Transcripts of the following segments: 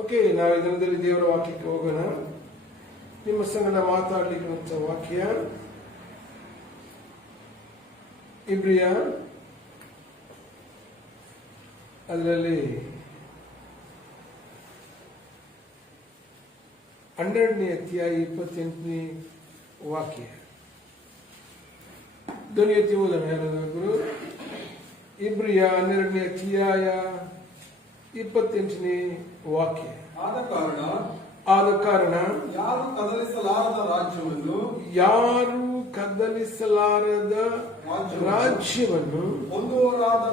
Okay, ನಾವು ಈ ದಿನದಲ್ಲಿ ದೇವರ ವಾಕ್ಯಕ್ಕೆ ಹೋಗೋಣ. ನಿಮ್ಮ ಸಂಗಡ ಮಾತಾಡಲಿಕ್ಕೆ ವಾಕ್ಯ ಇಬ್ರಿಯ ಅದರಲ್ಲಿ 12ನೇ ಅಧ್ಯಾಯ 28ನೇ ವಾಕ್ಯ. ಧ್ವನಿ ಎತ್ತಿ ಓದೋಣ ಯಾರಾದರೂ. ಇಬ್ರಿಯ 12ನೇ ಅಧ್ಯಾಯ 28ನೇ ವಾಕ್ಯ. ಆದ ಕಾರಣ ಯಾರು ಕದಲಿಸಲಾರದ ರಾಜ್ಯವನ್ನು ಹೊಂದುವರಾದ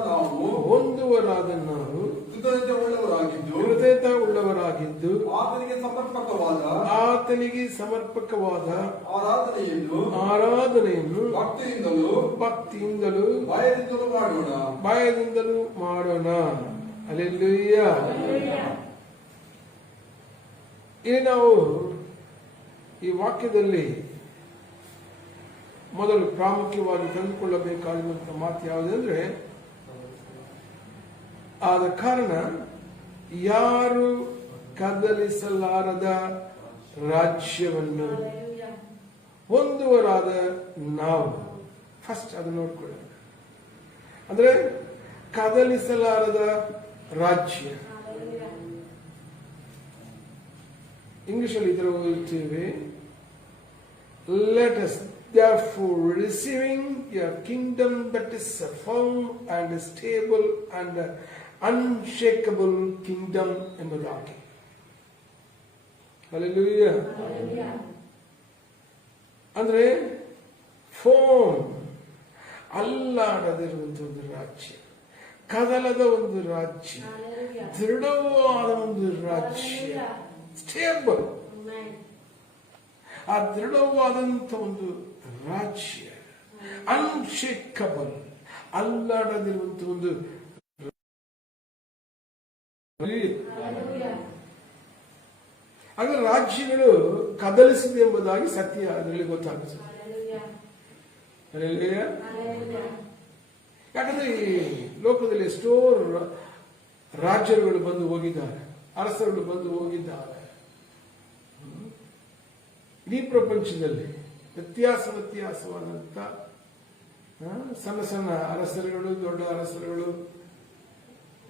ನಾವು ಕೃತಜ್ಞತೆ ಉಳ್ಳವರಾಗಿದ್ದು ಆತನಿಗೆ ಸಮರ್ಪಕವಾದ ಆರಾಧನೆಯನ್ನು ಭಕ್ತಿಯಿಂದಲೂ ಭಯದಿಂದಲೂ ಮಾಡೋಣ. ಹಲ್ಲೆಲೂಯ. ಇಲ್ಲಿ ನಾವು ಈ ವಾಕ್ಯದಲ್ಲಿ ಮೊದಲು ಪ್ರಾಮುಖ್ಯವಾಗಿ ತಂದುಕೊಳ್ಳಬೇಕಾಗಿರುವಂತಹ ಮಾತು ಯಾವುದಂದ್ರೆ, ಆದ ಕಾರಣ ಯಾರು ಕದಲಿಸಲಾರದ ರಾಜ್ಯವನ್ನು ಹೊಂದುವರಾದ ನಾವು. ಫಸ್ಟ್ ಅದು ನೋಡ್ಕೊಳ್ಳೋಣ. ಅಂದ್ರೆ ಕದಲಿಸಲಾರದ ರಾಜ್ಯ. ಇಂಗ್ಲಿಷಲ್ಲಿ ಇದರ ಓದುತ್ತೇವೆ, let us therefore receiving a kingdom that is a firm and stable and unshakable kingdom ಎಂಬುದಾಗಿ. ಹಲ್ಲೆಲೂಯಾ. ಅಂದ್ರೆ ಫೋಮ್ ಅಲ್ಲಾಡದಿರುವಂತಹ ಒಂದು ರಾಜ್ಯ, ಕದಲದ ಒಂದು ರಾಜ್ಯ, ದೃಢವಾದ ಒಂದು ರಾಜ್ಯ, ಸ್ಟೇಬಲ್. ಆ ದೃಢವಾದಂತ ಒಂದು ರಾಜ್ಯ, ಅನ್ಶೇಕಬಲ್, ಅಲ್ಲಾಡದಿರುವಂತ ಒಂದು. ಆಗ ರಾಜ್ಯಗಳು ಕದಲಿಸಿದೆ ಎಂಬುದಾಗಿ ಸತ್ಯ ಅದರಲ್ಲಿ ಗೊತ್ತಾಗುತ್ತದೆ. ಯಾಕಂದ್ರೆ ಈ ಲೋಕದಲ್ಲಿ ಎಷ್ಟೋ ರಾಜ್ಯಗಳು ಬಂದು ಹೋಗಿದ್ದಾರೆ, ಅರಸರುಗಳು ಬಂದು ಹೋಗಿದ್ದಾರೆ. ಇಡೀ ಪ್ರಪಂಚದಲ್ಲಿ ವ್ಯತ್ಯಾಸವಾದಂತ ಸಣ್ಣ ಸಣ್ಣ ಅರಸರುಗಳು, ದೊಡ್ಡ ಅರಸರುಗಳು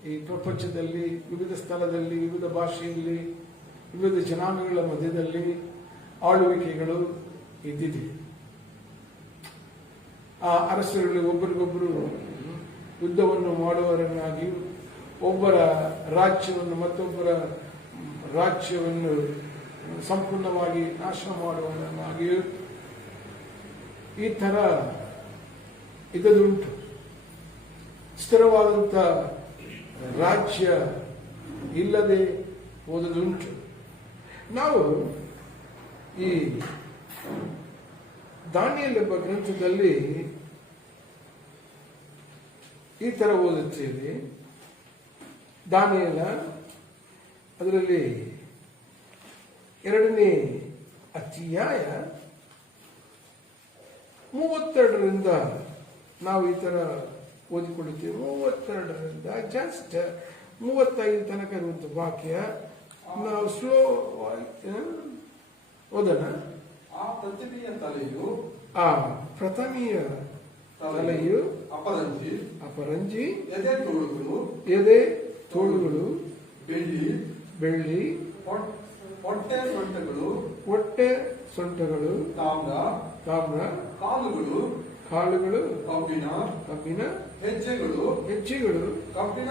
ಈ ಪ್ರಪಂಚದಲ್ಲಿ ವಿವಿಧ ಸ್ಥಳದಲ್ಲಿ, ವಿವಿಧ ಭಾಷೆಯಲ್ಲಿ, ವಿವಿಧ ಜನಾಂಗಗಳ ಮಧ್ಯದಲ್ಲಿ ಆಳ್ವಿಕೆಗಳು ಇದ್ದಿದೆ. ಆ ಅರಸರುಗಳು ಒಬ್ಬರಿಗೊಬ್ಬರು ಯುದ್ಧವನ್ನು ಮಾಡುವವರನ್ನಾಗಿ, ಒಬ್ಬರ ರಾಜ್ಯವನ್ನು ಮತ್ತೊಬ್ಬರ ರಾಜ್ಯವನ್ನು ಸಂಪೂರ್ಣವಾಗಿ ನಾಶ ಮಾಡುವವರನ್ನಾಗಿಯೂ ಈ ತರ ಇದುಂಟು. ಸ್ಥಿರವಾದಂತ ರಾಜ್ಯ ಇಲ್ಲದೆ ಹೋದುದುಂಟು. ನಾವು ಈ ದಾನಿಯೇಲ ಎಂಬ ಗ್ರಂಥದಲ್ಲಿ ಈ ತರ ಓದುತ್ತೇವೆ. ದಾನಿಯೇಲ ಅದರಲ್ಲಿ 2ನೇ ಅಧ್ಯಾಯ 32ರಿಂದ ನಾವು ಈ ತರ ಓದಿಕೊಳ್ಳುತ್ತೇವೆ. 32ರಿಂದ ಜಸ್ಟ್ 35 ತನಕ ಇರುವಂತ ವಾಕ್ಯ ನಾವು ಸ್ಲೋ ಓದೋಣ. ಪ್ರಥಮೀಯ ತಲೆಯು ಅಪರಂಜಿ, ಎದೆ ತೋಳುಗಳು, ಬೆಳ್ಳಿ, ಹೊಟ್ಟೆ ಸೊಂಟಗಳು, ತಾಮ್ರ, ಕಾಲುಗಳು, ಕಬ್ಬಿಣ, ಹೆಜ್ಜೆಗಳು, ಕಬ್ಬಿಣ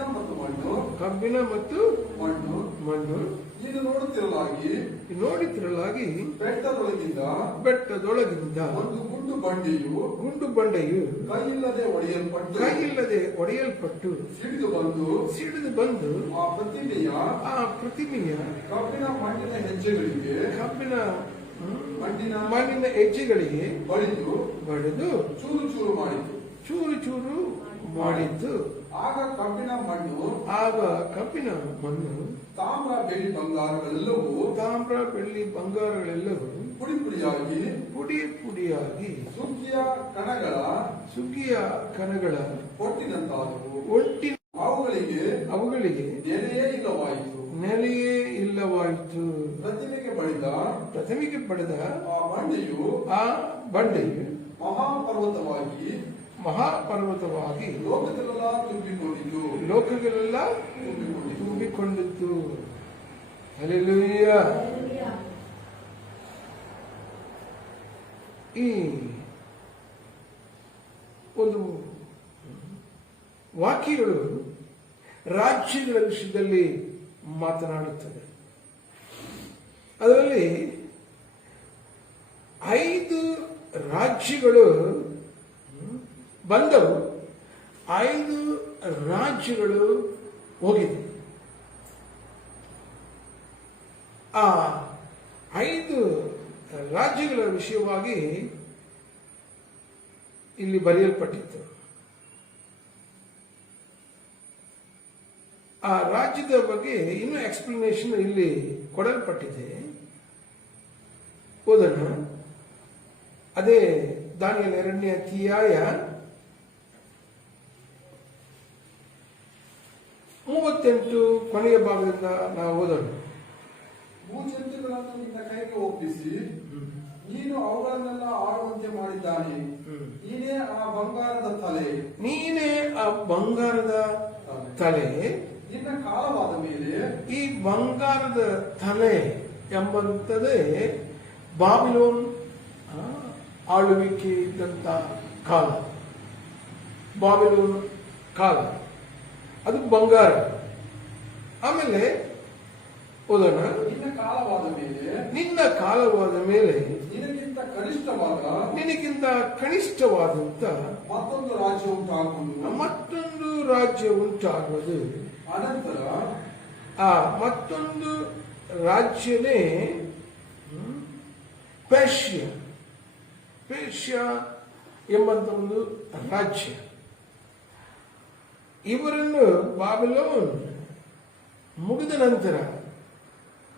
ಮತ್ತು ಮಣ್ಣು. ಇದು ನೋಡುತ್ತಿರಲಾಗಿ ಬೆಟ್ಟದೊಳಗಿಂದ ಒಂದು ಗುಂಡು ಬಂಡೆಯು ಕೈಯಿಲ್ಲದೆ ಒಡೆಯಲ್ಪಟ್ಟು ಸಿಡಿದು ಬಂದು ಆ ಪ್ರತಿಮೆಯ ಮಣ್ಣಿನ ಹೆಜ್ಜೆಗಳಿಗೆ ಬಡಿದು ಚೂರು ಚೂರು ಮಾಡಿದ್ದು. ಆಗ ಕಬ್ಬಿಣ ಮಣ್ಣು ತಾಮ್ರ ಬೆಳ್ಳಿ ಬಂಗಾರಗಳೆಲ್ಲವೂ ಪುಡಿ ಪುಡಿಯಾಗಿ ಸುಗ್ಗಿಯ ಕಣಗಳ ಒಟ್ಟಿನಂತಾದವು. ಅವುಗಳಿಗೆ ನೆಲೆಯೇ ಇಲ್ಲವಾಯಿತು. ಪ್ರಥಮಿಗೆ ಪಡೆದ ಆ ಬಂಡೆಯು ಆ ಬಂಡೆಯು ಮಹಾಪರ್ವತವಾಗಿ ಲೋಕದಲ್ಲೆಲ್ಲ ತುಂಬಿಕೊಂಡಿತು. ಲೋಕಗಳೆಲ್ಲ ತುಂಬಿಕೊಂಡಿತ್ತು. ಹಲ್ಲೆಲೂಯ. ಈ ಒಂದು ವಾಕ್ಯಗಳು ರಾಜ್ಯಗಳ ವಿಷಯದಲ್ಲಿ ಮಾತನಾಡುತ್ತದೆ. ಅದರಲ್ಲಿ 5 ರಾಜ್ಯಗಳು ಬಂದವು, 5 ರಾಜ್ಯಗಳು ಹೋಗಿದೆ. ಆ 5 ರಾಜ್ಯಗಳ ವಿಷಯವಾಗಿ ಇಲ್ಲಿ ಬರೆಯಲ್ಪಟ್ಟಿತ್ತು. ಆ ರಾಜ್ಯದ ಬಗ್ಗೆ ಇನ್ನೂ ಎಕ್ಸ್ಪ್ಲನೇಷನ್ ಇಲ್ಲಿ ಕೊಡಲ್ಪಟ್ಟಿದೆ. ಓದೋಣ. ಅದೇ ದಾನಿಯೇಲ 2ನೇ ಅಧ್ಯಾಯ 38 ಕೊನೆಯ ಭಾಗದಿಂದ ನಾವು ಓದೋಣ. ಭೂಜಂತುಗಳನ್ನು ನಿನ್ನ ಕೈಗೆ ಒಪ್ಪಿಸಿ ನೀನು ಅವುಗಳನ್ನೆಲ್ಲ ಆಳುವಂತೆ ಮಾಡಿದ್ದಾನೆ. ನೀನೇ ಆ ಬಂಗಾರದ ತಲೆ. ನೀನೇ ಆ ಬಂಗಾರದ ತಲೆ. ನಿನ್ನ ಕಾಲವಾದ ಮೇಲೆ ಈ ಬಂಗಾರದ ತಲೆ ಎಂಬಂತದೇ ಬಾಬಿಲೋನ್ ಆಳ್ವಿಕೆ ಇದ್ದಂತ ಕಾಲ. ಬಾಬಿಲೋನ್ ಕಾಲ ಅದು ಬಂಗಾರ. ಆಮೇಲೆ ಓದೋಣ. ನಿನ್ನ ಕಾಲವಾದ ಮೇಲೆ ನಿನಗಿಂತ ಕನಿಷ್ಠವಾದಂತ ಮತ್ತೊಂದು ರಾಜ್ಯ ಉಂಟಾಗುವುದು. ಅನಂತರ ಆ ಮತ್ತೊಂದು ರಾಜ್ಯನೇ ಪೇರ್ಷಿಯಾ ಎಂಬಂತ ಒಂದು ರಾಜ್ಯ. ಇವರನ್ನು ಬಾಬಿಲೋನ್ ಮುಗಿದ ನಂತರ,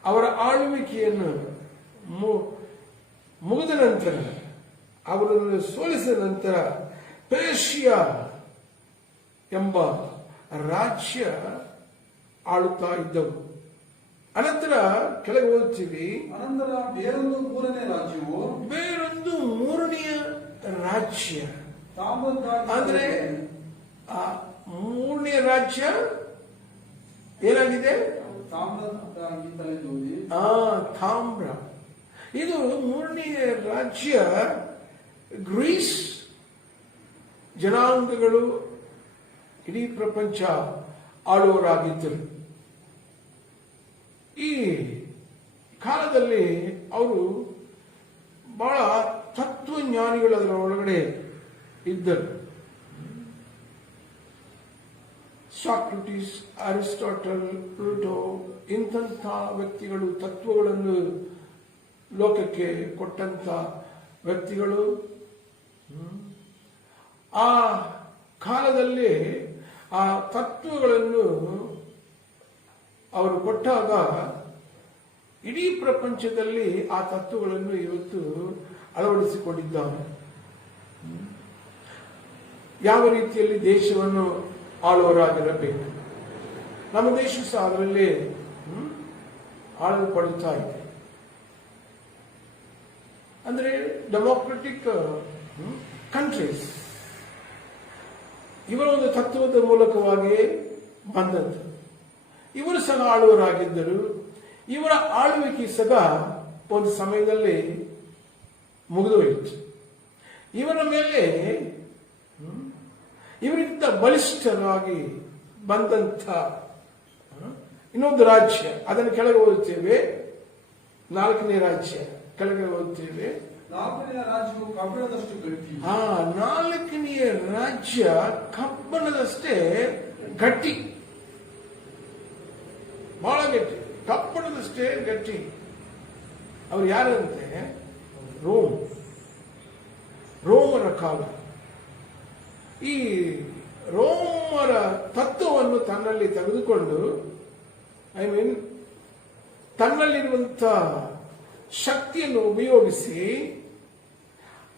ಅವರ ಆಳ್ವಿಕೆಯನ್ನು ಮುಗಿದ ನಂತರ, ಅವರನ್ನು ಸೋಲಿಸಿದ ನಂತರ ಪೇರ್ಷಿಯಾ ಎಂಬ ರಾಜ್ಯ ಆಳುತ್ತಾ ಇದ್ದವು. ಅನಂತರ ಕೆಳಗೆ ಓದುತ್ತೀವಿ. ಅನಂತರ ಬೇರೊಂದು ಮೂರನೆಯ ರಾಜ್ಯ. ಅಂದ್ರೆ ಆ ಮೂರನೆಯ ರಾಜ್ಯ ಏನಾಗಿದೆ? ತಾಮ್ರ. ಇದು ಮೂರನೆಯ ರಾಜ್ಯ. ಗ್ರೀಸ್ ಜನಾಂಗಗಳು ಇಡೀ ಪ್ರಪಂಚ ಆಳುವರಾಗಿದ್ದರು. ಈ ಕಾಲದಲ್ಲಿ ಅವರು ಬಹಳ ತತ್ವಜ್ಞಾನಿಗಳು ಅದರ ಒಳಗಡೆ ಇದ್ದರು. ಸಾಕ್ರಟಿಸ್, ಅರಿಸ್ಟಾಟಲ್, ಪ್ಲೂಟೋ ಇಂಥ ವ್ಯಕ್ತಿಗಳು ತತ್ವಗಳನ್ನು ಲೋಕಕ್ಕೆ ಕೊಟ್ಟಂತ ವ್ಯಕ್ತಿಗಳು. ಆ ಕಾಲದಲ್ಲಿ ಆ ತತ್ವಗಳನ್ನು ಅವರು ಕೊಟ್ಟಾಗ ಇಡೀ ಪ್ರಪಂಚದಲ್ಲಿ ಆ ತತ್ವಗಳನ್ನು ಇವತ್ತು ಅಳವಡಿಸಿಕೊಂಡಿದ್ದಾರೆ. ಯಾವ ರೀತಿಯಲ್ಲಿ ದೇಶವನ್ನು ಆಳುವರಾಗಿರಬೇಕು. ನಮ್ಮ ದೇಶ ಸಹ ಅದರಲ್ಲಿ ಆಳಲ್ಪಡುತ್ತಾ ಇದೆ. ಅಂದ್ರೆ ಡೆಮೋಕ್ರೆಟಿಕ್ ಕಂಟ್ರೀಸ್ ಇವರ ಒಂದು ತತ್ವದ ಮೂಲಕವಾಗಿ ಬಂದದ್ದು. ಇವರು ಸಹ ಆಳುವರಾಗಿದ್ದರು. ಇವರ ಆಳ್ವಿಕೆ ಸಹ ಒಂದು ಸಮಯದಲ್ಲಿ ಮುಗಿದು ಹೋಯಿತು. ಇವರ ಮೇಲೆ ಇವರಿಗಿಂತ ಬಲಿಷ್ಠರಾಗಿ ಬಂದಂಥ ಇನ್ನೊಂದು ರಾಜ್ಯ, ಅದನ್ನು ಕೆಳಗೆ ಓದುತ್ತೇವೆ. 4ನೇ ರಾಜ್ಯ ಕೆಳಗೆ ಓದುತ್ತೇವೆ. 4ನೇ ರಾಜ್ಯವು ಕಬ್ಬಿಣದಷ್ಟು ಗಟ್ಟಿ. 4ನೇ ರಾಜ್ಯ ಕಬ್ಬಣದಷ್ಟೇ ಗಟ್ಟಿ, ಬಹಳ ಗಟ್ಟಿ, ಕಬ್ಬಣದಷ್ಟೇ ಗಟ್ಟಿ. ಅವ್ರು ಯಾರಂತೆ? ರೋಮರ ಕಾಲ. ಈ ರೋಮರ ತತ್ವವನ್ನು ತನ್ನಲ್ಲಿ ತೆಗೆದುಕೊಂಡು, ತನ್ನಲ್ಲಿರುವಂತ ಶಕ್ತಿಯನ್ನು ಉಪಯೋಗಿಸಿ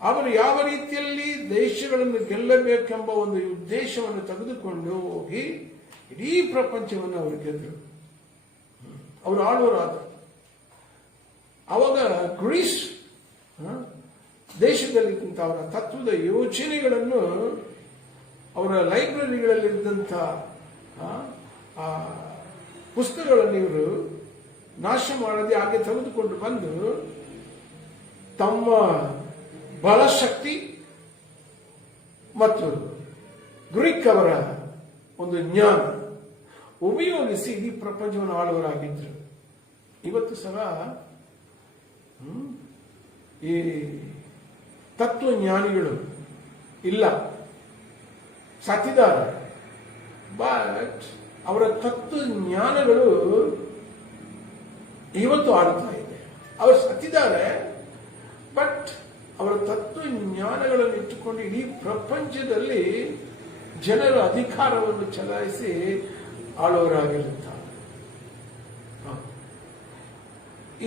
ಅವರು ಯಾವ ರೀತಿಯಲ್ಲಿ ದೇಶಗಳನ್ನು ಗೆಲ್ಲಬೇಕೆಂಬ ಒಂದು ಉದ್ದೇಶವನ್ನು ತೆಗೆದುಕೊಂಡು ಹೋಗಿ ಇಡೀ ಪ್ರಪಂಚವನ್ನು ಅವರು ಗೆದ್ದರು. ಅವರು ಆಳುವರಾದರು. ಅವಾಗ ಗ್ರೀಸ್ ದೇಶದಲ್ಲಿ ಅವರ ತತ್ವದ ಯೋಚನೆಗಳನ್ನು ಅವರ ಲೈಬ್ರರಿಗಳಲ್ಲಿದ್ದಂಥ ಪುಸ್ತಕಗಳನ್ನು ಇವರು ನಾಶ ಮಾಡದೆ ಹಾಗೆ ತೆಗೆದುಕೊಂಡು ಬಂದು ತಮ್ಮ ಬಲಶಕ್ತಿ ಮತ್ತು ಗ್ರೀಕ್ ಅವರ ಒಂದು ಜ್ಞಾನ ಉಪಯೋಗಿಸಿ ಇಡೀ ಪ್ರಪಂಚವನ್ನು ಆಳುವರಾಗಿದ್ರು. ಇವತ್ತು ಸಹ ಈ ತತ್ವಜ್ಞಾನಿಗಳು ಇಲ್ಲ, ಸತ್ತಿದ್ದಾರೆ. ಬಟ್ ಅವರ ತತ್ವಜ್ಞಾನಗಳು ಇವತ್ತು ಆಡುತ್ತಾ ಇದೆ. ಅವರು ಸತ್ತಿದ್ದಾರೆ, ಬಟ್ ಅವರ ತತ್ವಜ್ಞಾನಗಳನ್ನು ಇಟ್ಟುಕೊಂಡು ಇಡೀ ಪ್ರಪಂಚದಲ್ಲಿ ಜನರ ಅಧಿಕಾರವನ್ನು ಚಲಾಯಿಸಿ ಆಳುವರಾಗಿರುತ್ತಾರೆ.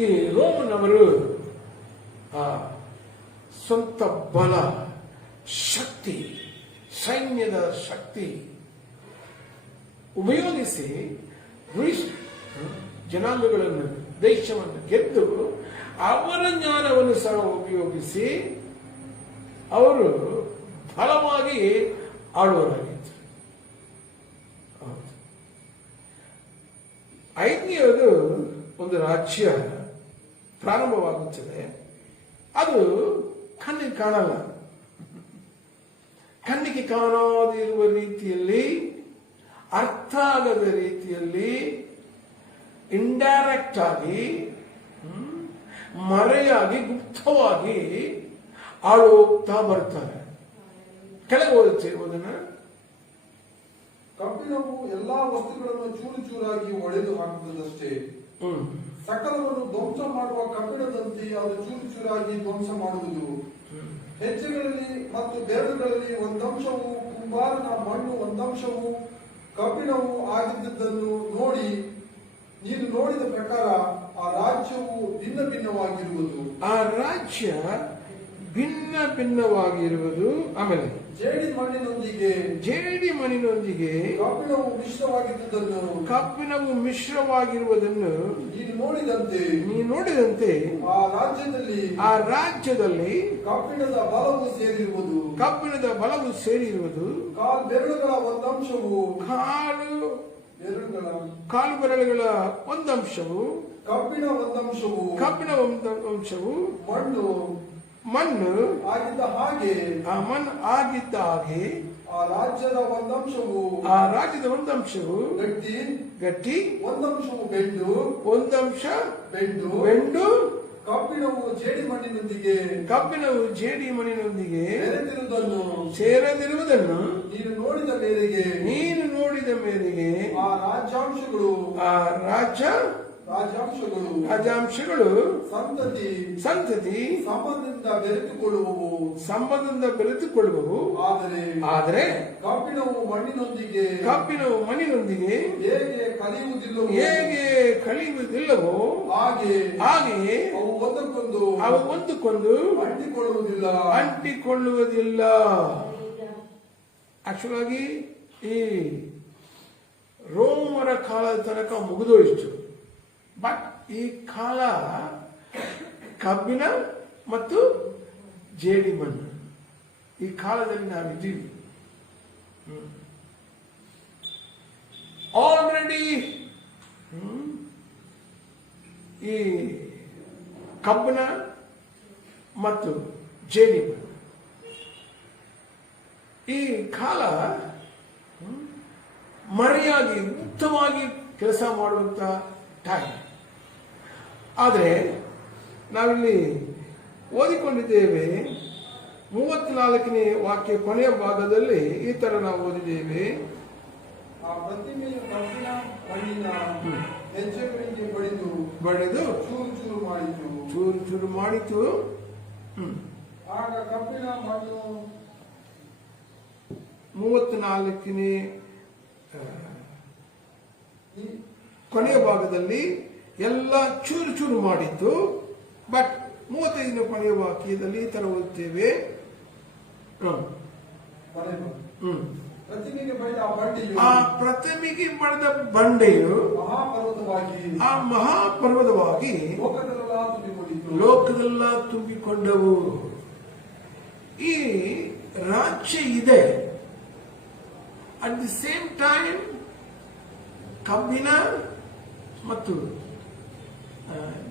ಈ ರೋಮನವರು ಸ್ವಂತ ಬಲ, ಶಕ್ತಿ, ಸೈನ್ಯದ ಶಕ್ತಿ ಉಪಯೋಗಿಸಿ ಗ್ರೀಸ್ ಜನಾಂಗಗಳನ್ನು, ದೇಶವನ್ನು ಗೆದ್ದು ಅವರ ಜ್ಞಾನವನ್ನು ಸಹ ಉಪಯೋಗಿಸಿ ಅವರು ಬಲವಾಗಿ ಆಳುವರಾಗಿದ್ದರು. ಐದನೆಯದು ಒಂದು ರಾಜ್ಯ ಪ್ರಾರಂಭವಾಗುತ್ತದೆ. ಅದು ಕಣ್ಣಿಗೆ ಕಾಣಲ್ಲ. ಕಣ್ಣಿಗೆ ಕಾಣದಿರುವ ರೀತಿಯಲ್ಲಿ, ಅರ್ಥ ಆಗದ ರೀತಿಯಲ್ಲಿ, ಇಂಡೈರೆಕ್ಟ್ ಆಗಿ, ಮರೆಯಾಗಿ, ಗುಪ್ತವಾಗಿ ಆಳೋಗ್ತಾ ಬರ್ತಾರೆ. ಕೆಳಗೆ ಓದುತ್ತೇವೆ. ಕಬ್ಬಿಣವು ಎಲ್ಲಾ ವಸ್ತುಗಳನ್ನು ಚೂರು ಚೂರಾಗಿ ಒಡೆದು ಹಾಕುವುದಷ್ಟೇ. ಸಕಲವನ್ನು ಧ್ವಂಸ ಮಾಡುವ ಕಬ್ಬಿಣದಂತೆ ಅದು ಚೂರು ಚೂರಾಗಿ ಧ್ವಂಸ ಮಾಡುವುದು. ಹೆಜ್ಜೆಗಳಲ್ಲಿ ಮತ್ತು ಬೆರಳುಗಳಲ್ಲಿ ಒಂದಂಶವು ಕುಂಬಾರನ ಮಣ್ಣು, ಒಂದಂಶವು ಕಬ್ಬಿಣವು ಆಗಿದ್ದನ್ನು ನೋಡಿ ನೀನು ನೋಡಿದ ಪ್ರಕಾರ ಆ ರಾಜ್ಯವು ಭಿನ್ನ ಭಿನ್ನವಾಗಿರುವುದು. ಆ ರಾಜ್ಯ ಭಿನ್ನ ಭಿನ್ನವಾಗಿರುವುದು. ಆಮೇಲೆ ಜೇಡಿ ಮಣ್ಣಿನೊಂದಿಗೆ ಕಬ್ಬಿಣವು ಮಿಶ್ರವಾಗಿರುವುದನ್ನು ನೀನು ನೋಡಿದಂತೆ ಆ ರಾಜ್ಯದಲ್ಲಿ ಕಬ್ಬಿಣದ ಬಲವು ಸೇರಿರುವುದು. ಕಾಲು ಬೆರಳುಗಳ ಒಂದಂಶವು ಕಬ್ಬಿಣ ಒಂದಂಶವು ಮಣ್ಣು ಆಗಿದ್ದ ಹಾಗೆ ಆ ರಾಜ್ಯದ ಒಂದಂಶವು ಗಟ್ಟಿ, ಒಂದಂಶವು ಬೆಂಡು. ಕಬ್ಬಿಣವು ಜೇಡಿ ಮಣ್ಣಿನೊಂದಿಗೆ ಸೇರದಿರುವುದನ್ನು ನೀನು ನೋಡಿದ ಮೇರೆಗೆ ಆ ರಾಜ್ಯಾಂಶಗಳು ಸಂತತಿ ಸಂಬಂಧದಿಂದ ಬೆರೆತುಕೊಳ್ಳುವವು. ಆದರೆ ಕಬ್ಬಿಣವು ಮಣ್ಣಿನೊಂದಿಗೆ ಹೇಗೆ ಕಲಿಯುವುದಿಲ್ಲವೋ ಹಾಗೆಯೇ ಅವು ಒಂದಕ್ಕೊಂದು ಅಂಟಿಕೊಳ್ಳುವುದಿಲ್ಲ. ಆಕ್ಚುಲ್ ಆಗಿ ಈ ರೋಮರ ಕಾಲದ ತನಕ ಮುಗಿದೋಯಿತು. ಬಟ್ ಈ ಕಾಲ ಕಬ್ಬಿಣ ಮತ್ತು ಜೇಡಿ ಮಣ್ಣು, ಈ ಕಾಲದಲ್ಲಿ ನಾವಿದ್ದೀವಿ. ಆಲ್ರೆಡಿ ಈ ಕಬ್ಬಿಣ ಮತ್ತು ಜೇಡಿ ಮಣ್ಣು, ಈ ಕಾಲ ಮರೆಯಾಗಿ ಉತ್ತಮವಾಗಿ ಕೆಲಸ ಮಾಡುವಂತ ಟೈಮ್. ಆದರೆ ನಾವಿಲ್ಲಿ ಓದಿಕೊಂಡಿದ್ದೇವೆ 34ನೇ ವಾಕ್ಯ ಕೊನೆಯ ಭಾಗದಲ್ಲಿ ಈ ತರ ನಾವು ಓದಿದ್ದೇವೆ. ಆ ಪ್ರತಿಮೆಯು ಕಬ್ಬಿಣ ಮಣ್ಣಿನ ಹೆಜ್ಜೆಗಳಿಗೆ ಬಡಿದು ಚೂರು ಚೂರು ಮಾಡಿತು. ಆಗ ಕಬ್ಬಿಣ ಮಣ್ಣು 34ನೇ ಕೊನೆಯ ಭಾಗದಲ್ಲಿ ಎಲ್ಲ ಚೂರು ಚೂರು ಮಾಡಿತ್ತು. ಬಟ್ 35ನೇ ಕೊನೆಯ ವಾಕ್ಯದಲ್ಲಿ ಈ ತರ ಓದುತ್ತೇವೆ. ಪ್ರತಿಮೆಗೆ ಬಡಿದ ಆ ಬಂಡೆಯು ಆ ಪ್ರತಿಮೆಗೆ ಬಳೆದ ಬಂಡೆಯು ಆ ಮಹಾಪರ್ವತವಾಗಿ ಲೋಕದೆಲ್ಲ ತುಂಬಿಕೊಂಡವು. ಈ ರಾಜ್ಯ ಇದೆ. ಅಟ್ ದಿ ಸೇಮ್ ಟೈಮ್ ಕಬ್ಬಿನ ಮತ್ತು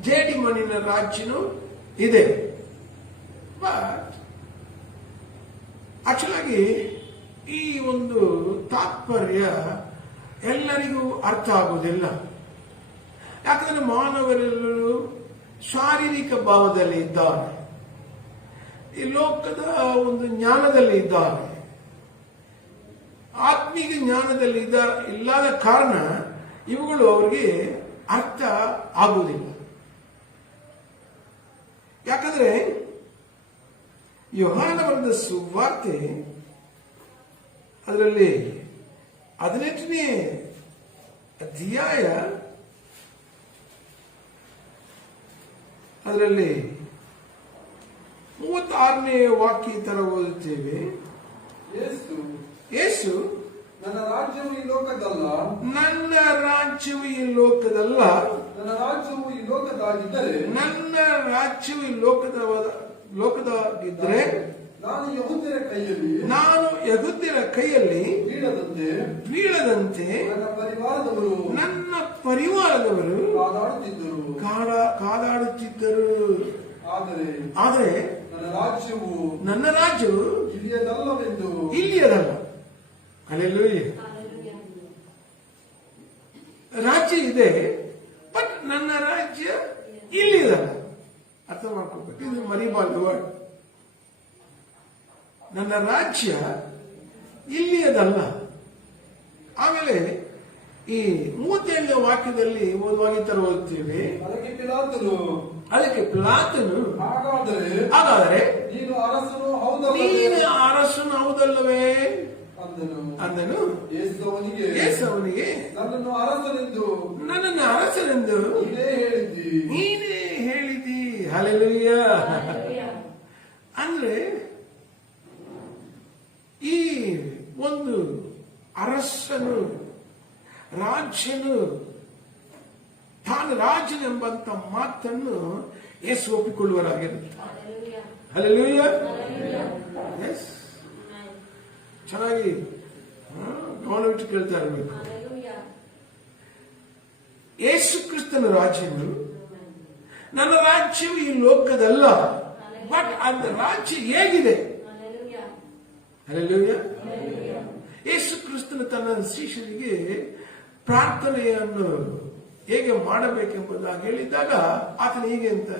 ಜೇಡಿ ಮಣ್ಣಿನ ರಾಜ್ಯನೂ ಇದೆ. ಬಟ್ ಆಕ್ಚುಲಾಗಿ ಈ ಒಂದು ತಾತ್ಪರ್ಯ ಎಲ್ಲರಿಗೂ ಅರ್ಥ ಆಗುವುದಿಲ್ಲ. ಯಾಕಂದ್ರೆ ಮಾನವರೆಲ್ಲರೂ ಶಾರೀರಿಕ ಭಾವದಲ್ಲಿ ಇದ್ದಾರೆ, ಈ ಲೋಕದ ಒಂದು ಜ್ಞಾನದಲ್ಲಿ ಇದ್ದಾರೆ, ಆತ್ಮೀಕ ಜ್ಞಾನದಲ್ಲಿ ಇಲ್ಲದ ಕಾರಣ ಇವುಗಳು ಅವರಿಗೆ ಅರ್ಥ ಆಗುವುದಿಲ್ಲ. ಯಾಕಂದ್ರೆ ಯೋಹಾನ ಬರೆದ ಸುವಾರ್ತೆ ಅದರಲ್ಲಿ 18ನೇ ಅಧ್ಯಾಯ ಅದರಲ್ಲಿ 36ನೇ ವಾಕ್ಯ ತರ ಓದುತ್ತೇವೆ. ಯೇಸು ನನ್ನ ರಾಜ್ಯವು ಈ ಲೋಕದಲ್ಲ, ನನ್ನ ರಾಜ್ಯವು ಈ ಲೋಕದಲ್ಲ, ನನ್ನ ರಾಜ್ಯವು ಈ ಲೋಕದಾಗಿದ್ದರೆ, ನನ್ನ ರಾಜ್ಯವು ಈ ಲೋಕದಾಗಿದ್ದರೆ ನಾನು ಯಹೂದ್ಯರ ಕೈಯಲ್ಲಿ ಬೀಳದಂತೆ ನನ್ನ ಪರಿವಾರದವರು ಕಾದಾಡುತ್ತಿದ್ದರು. ಆದರೆ ನನ್ನ ರಾಜ್ಯವು ಇಲ್ಲಿಯದಲ್ಲ. ಹಲ್ಲೆಲೂಯಾ. ರಾಜ್ಯ ಇದೆ, ಬಟ್ ನನ್ನ ರಾಜ್ಯ ಇಲ್ಲಿಯದಲ್ಲ. ಅರ್ಥ ಮಾಡ್ಕೋಬೇಕು, ಇದು ಮರಿಬಾರ್ದು. ನನ್ನ ರಾಜ್ಯ ಇಲ್ಲಿಯದಲ್ಲ. ಆಮೇಲೆ ಈ 37ನೇ ವಾಕ್ಯದಲ್ಲಿ ಓದುವಾಗ ಈ ತರ ಓದುತ್ತೀವಿ. ಅದಕ್ಕೆ ಪಿಲಾತನು ಹಾಗಾದರೆ ನೀನು ಅರಸನು ಹೌದಲ್ಲವೇ ಅಂದನು. ಯೇಸುವನಿಗೆ ನನ್ನನ್ನು ಅರಸನೆಂದು ನೀನೇ ಹೇಳಿದಿ. ಹಲ್ಲೆಲೂಯಾ. ಅಂದ್ರೆ ಈ ಒಂದು ಅರಸನು, ರಾಜ್ಯನು, ತಾನು ರಾಜನೆಂಬಂತ ಮಾತನ್ನು ಯೇಸು ಒಪ್ಪಿಕೊಳ್ಳುವರಾಗಿರುತ್ತೆ. ಹಲ್ಲೆಲೂಯಾ. ಎಸ್, ಚೆನ್ನಾಗಿ ಗಮನವಿಟ್ಟು ಕೇಳ್ತಾ ಇರಬೇಕು. ಯೇಸು ಕ್ರಿಸ್ತನ ರಾಜ್ಯನು, ನನ್ನ ರಾಜ್ಯವು ಈ ಲೋಕದಲ್ಲ, ಬಟ್ அந்த ರಾಜ್ಯ ಹೇಗಿದೆ? ಹಲ್ಲೆಲೂಯಾ. ಯೇಸು ಕ್ರಿಸ್ತನು ತನ್ನ ಶಿಷ್ಯರಿಗೆ ಪ್ರಾರ್ಥನೆಯನ್ನು ಹೇಗೆ ಮಾಡಬೇಕೆಂಬುದಾಗಿ ಹೇಳಿದಾಗ ಆತನು ಹೀಗೆ ಅಂತ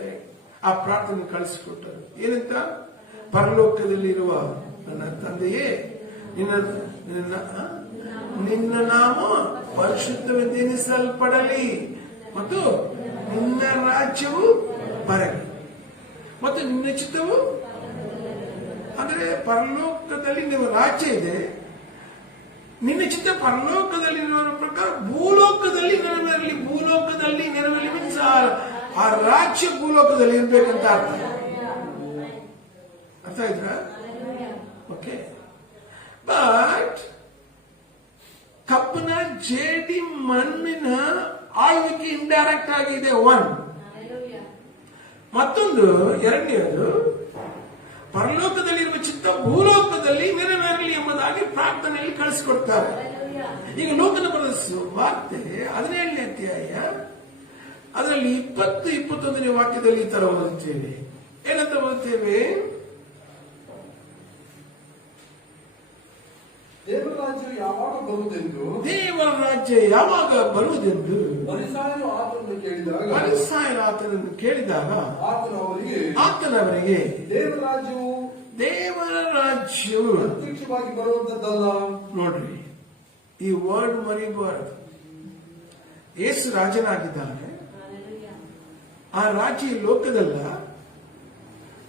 ಆ ಪ್ರಾರ್ಥನೆ ಕಳಿಸಿಕೊಟ್ಟರು. ಏನಂತ? ಪರಲೋಕದಲ್ಲಿರುವ ನನ್ನ ತಂದೆಯೇ, ನಿನ್ನ ನಾಮ ಪರಿಶುದ್ಧವೆಂದೆನಿಸಲ್ಪಡಲಿ ಮತ್ತು ನಿನ್ನ ರಾಜ್ಯವು ಬರಲಿ ಮತ್ತು ನಿನ್ನ ಚಿತ್ತವು, ಅಂದ್ರೆ ಪರಲೋಕದಲ್ಲಿ ನಿಮ್ಮ ರಾಜ್ಯ ಇದೆ, ನಿನ್ನ ಚಿತ್ತ ಪರಲೋಕದಲ್ಲಿರುವ ಪ್ರಕಾರ ಭೂಲೋಕದಲ್ಲಿ ನೆರವೇರಲಿ. ಭೂಲೋಕದಲ್ಲಿ ನೆರವೇರಲಿ ಮೀನ್ಸ್ ಆ ರಾಜ್ಯ ಭೂಲೋಕದಲ್ಲಿ ಇರ್ಬೇಕಂತ ಅರ್ಥ. ಅರ್ಥ ಆಯ್ತಾ? ಓಕೆ. ಬಟ್ ಕಬ್ಬಿನ ಜೇಡಿ ಮಣ್ಣಿನ ಆಳ್ವಿಕೆ ಇಂಡೈರೆಕ್ಟ್ ಆಗಿದೆ. ಒನ್. ಮತ್ತೊಂದು ಎರಡನೇದು, ಪರಲೋಕದಲ್ಲಿರುವ ಚಿತ್ತ ಭೂಲೋಕದಲ್ಲಿ ನೆರವೇರಲಿ ಎಂಬುದಾಗಿ ಪ್ರಾರ್ಥನೆಯಲ್ಲಿ ಕಳಿಸಿಕೊಡ್ತಾರೆ. ಈಗ ಲೋಕದ ಬರೆದ ಸುವಾರ್ತೆ 17ನೇ ಅಧ್ಯಾಯ ಅದರಲ್ಲಿ 20-21ನೇ ವಾಕ್ಯದಲ್ಲಿ ಈ ತರ ಓದುತ್ತೇವೆ. ಏನಂತ ಓದುತ್ತೇವೆ? ದೇವರ ರಾಜ್ಯ ಯಾವಾಗ ಬರುವುದೆಂದು ಫರಿಸಾಯರು ಆತನನ್ನು ಕೇಳಿದಾಗ ಆತನವರಿಗೆ ದೇವರ ರಾಜ್ಯವು ಪ್ರತ್ಯಕ್ಷವಾಗಿ ಬರುವಂತದ್ದಲ್ಲ. ನೋಡ್ರಿ, ಈ ವರ್ಡ್ ಮರಿಬಾರದು. ಯೇಸು ರಾಜನಾಗಿದ್ದಾನೆ, ಆ ರಾಜ್ಯ ಈ ಲೋಕದಲ್ಲ.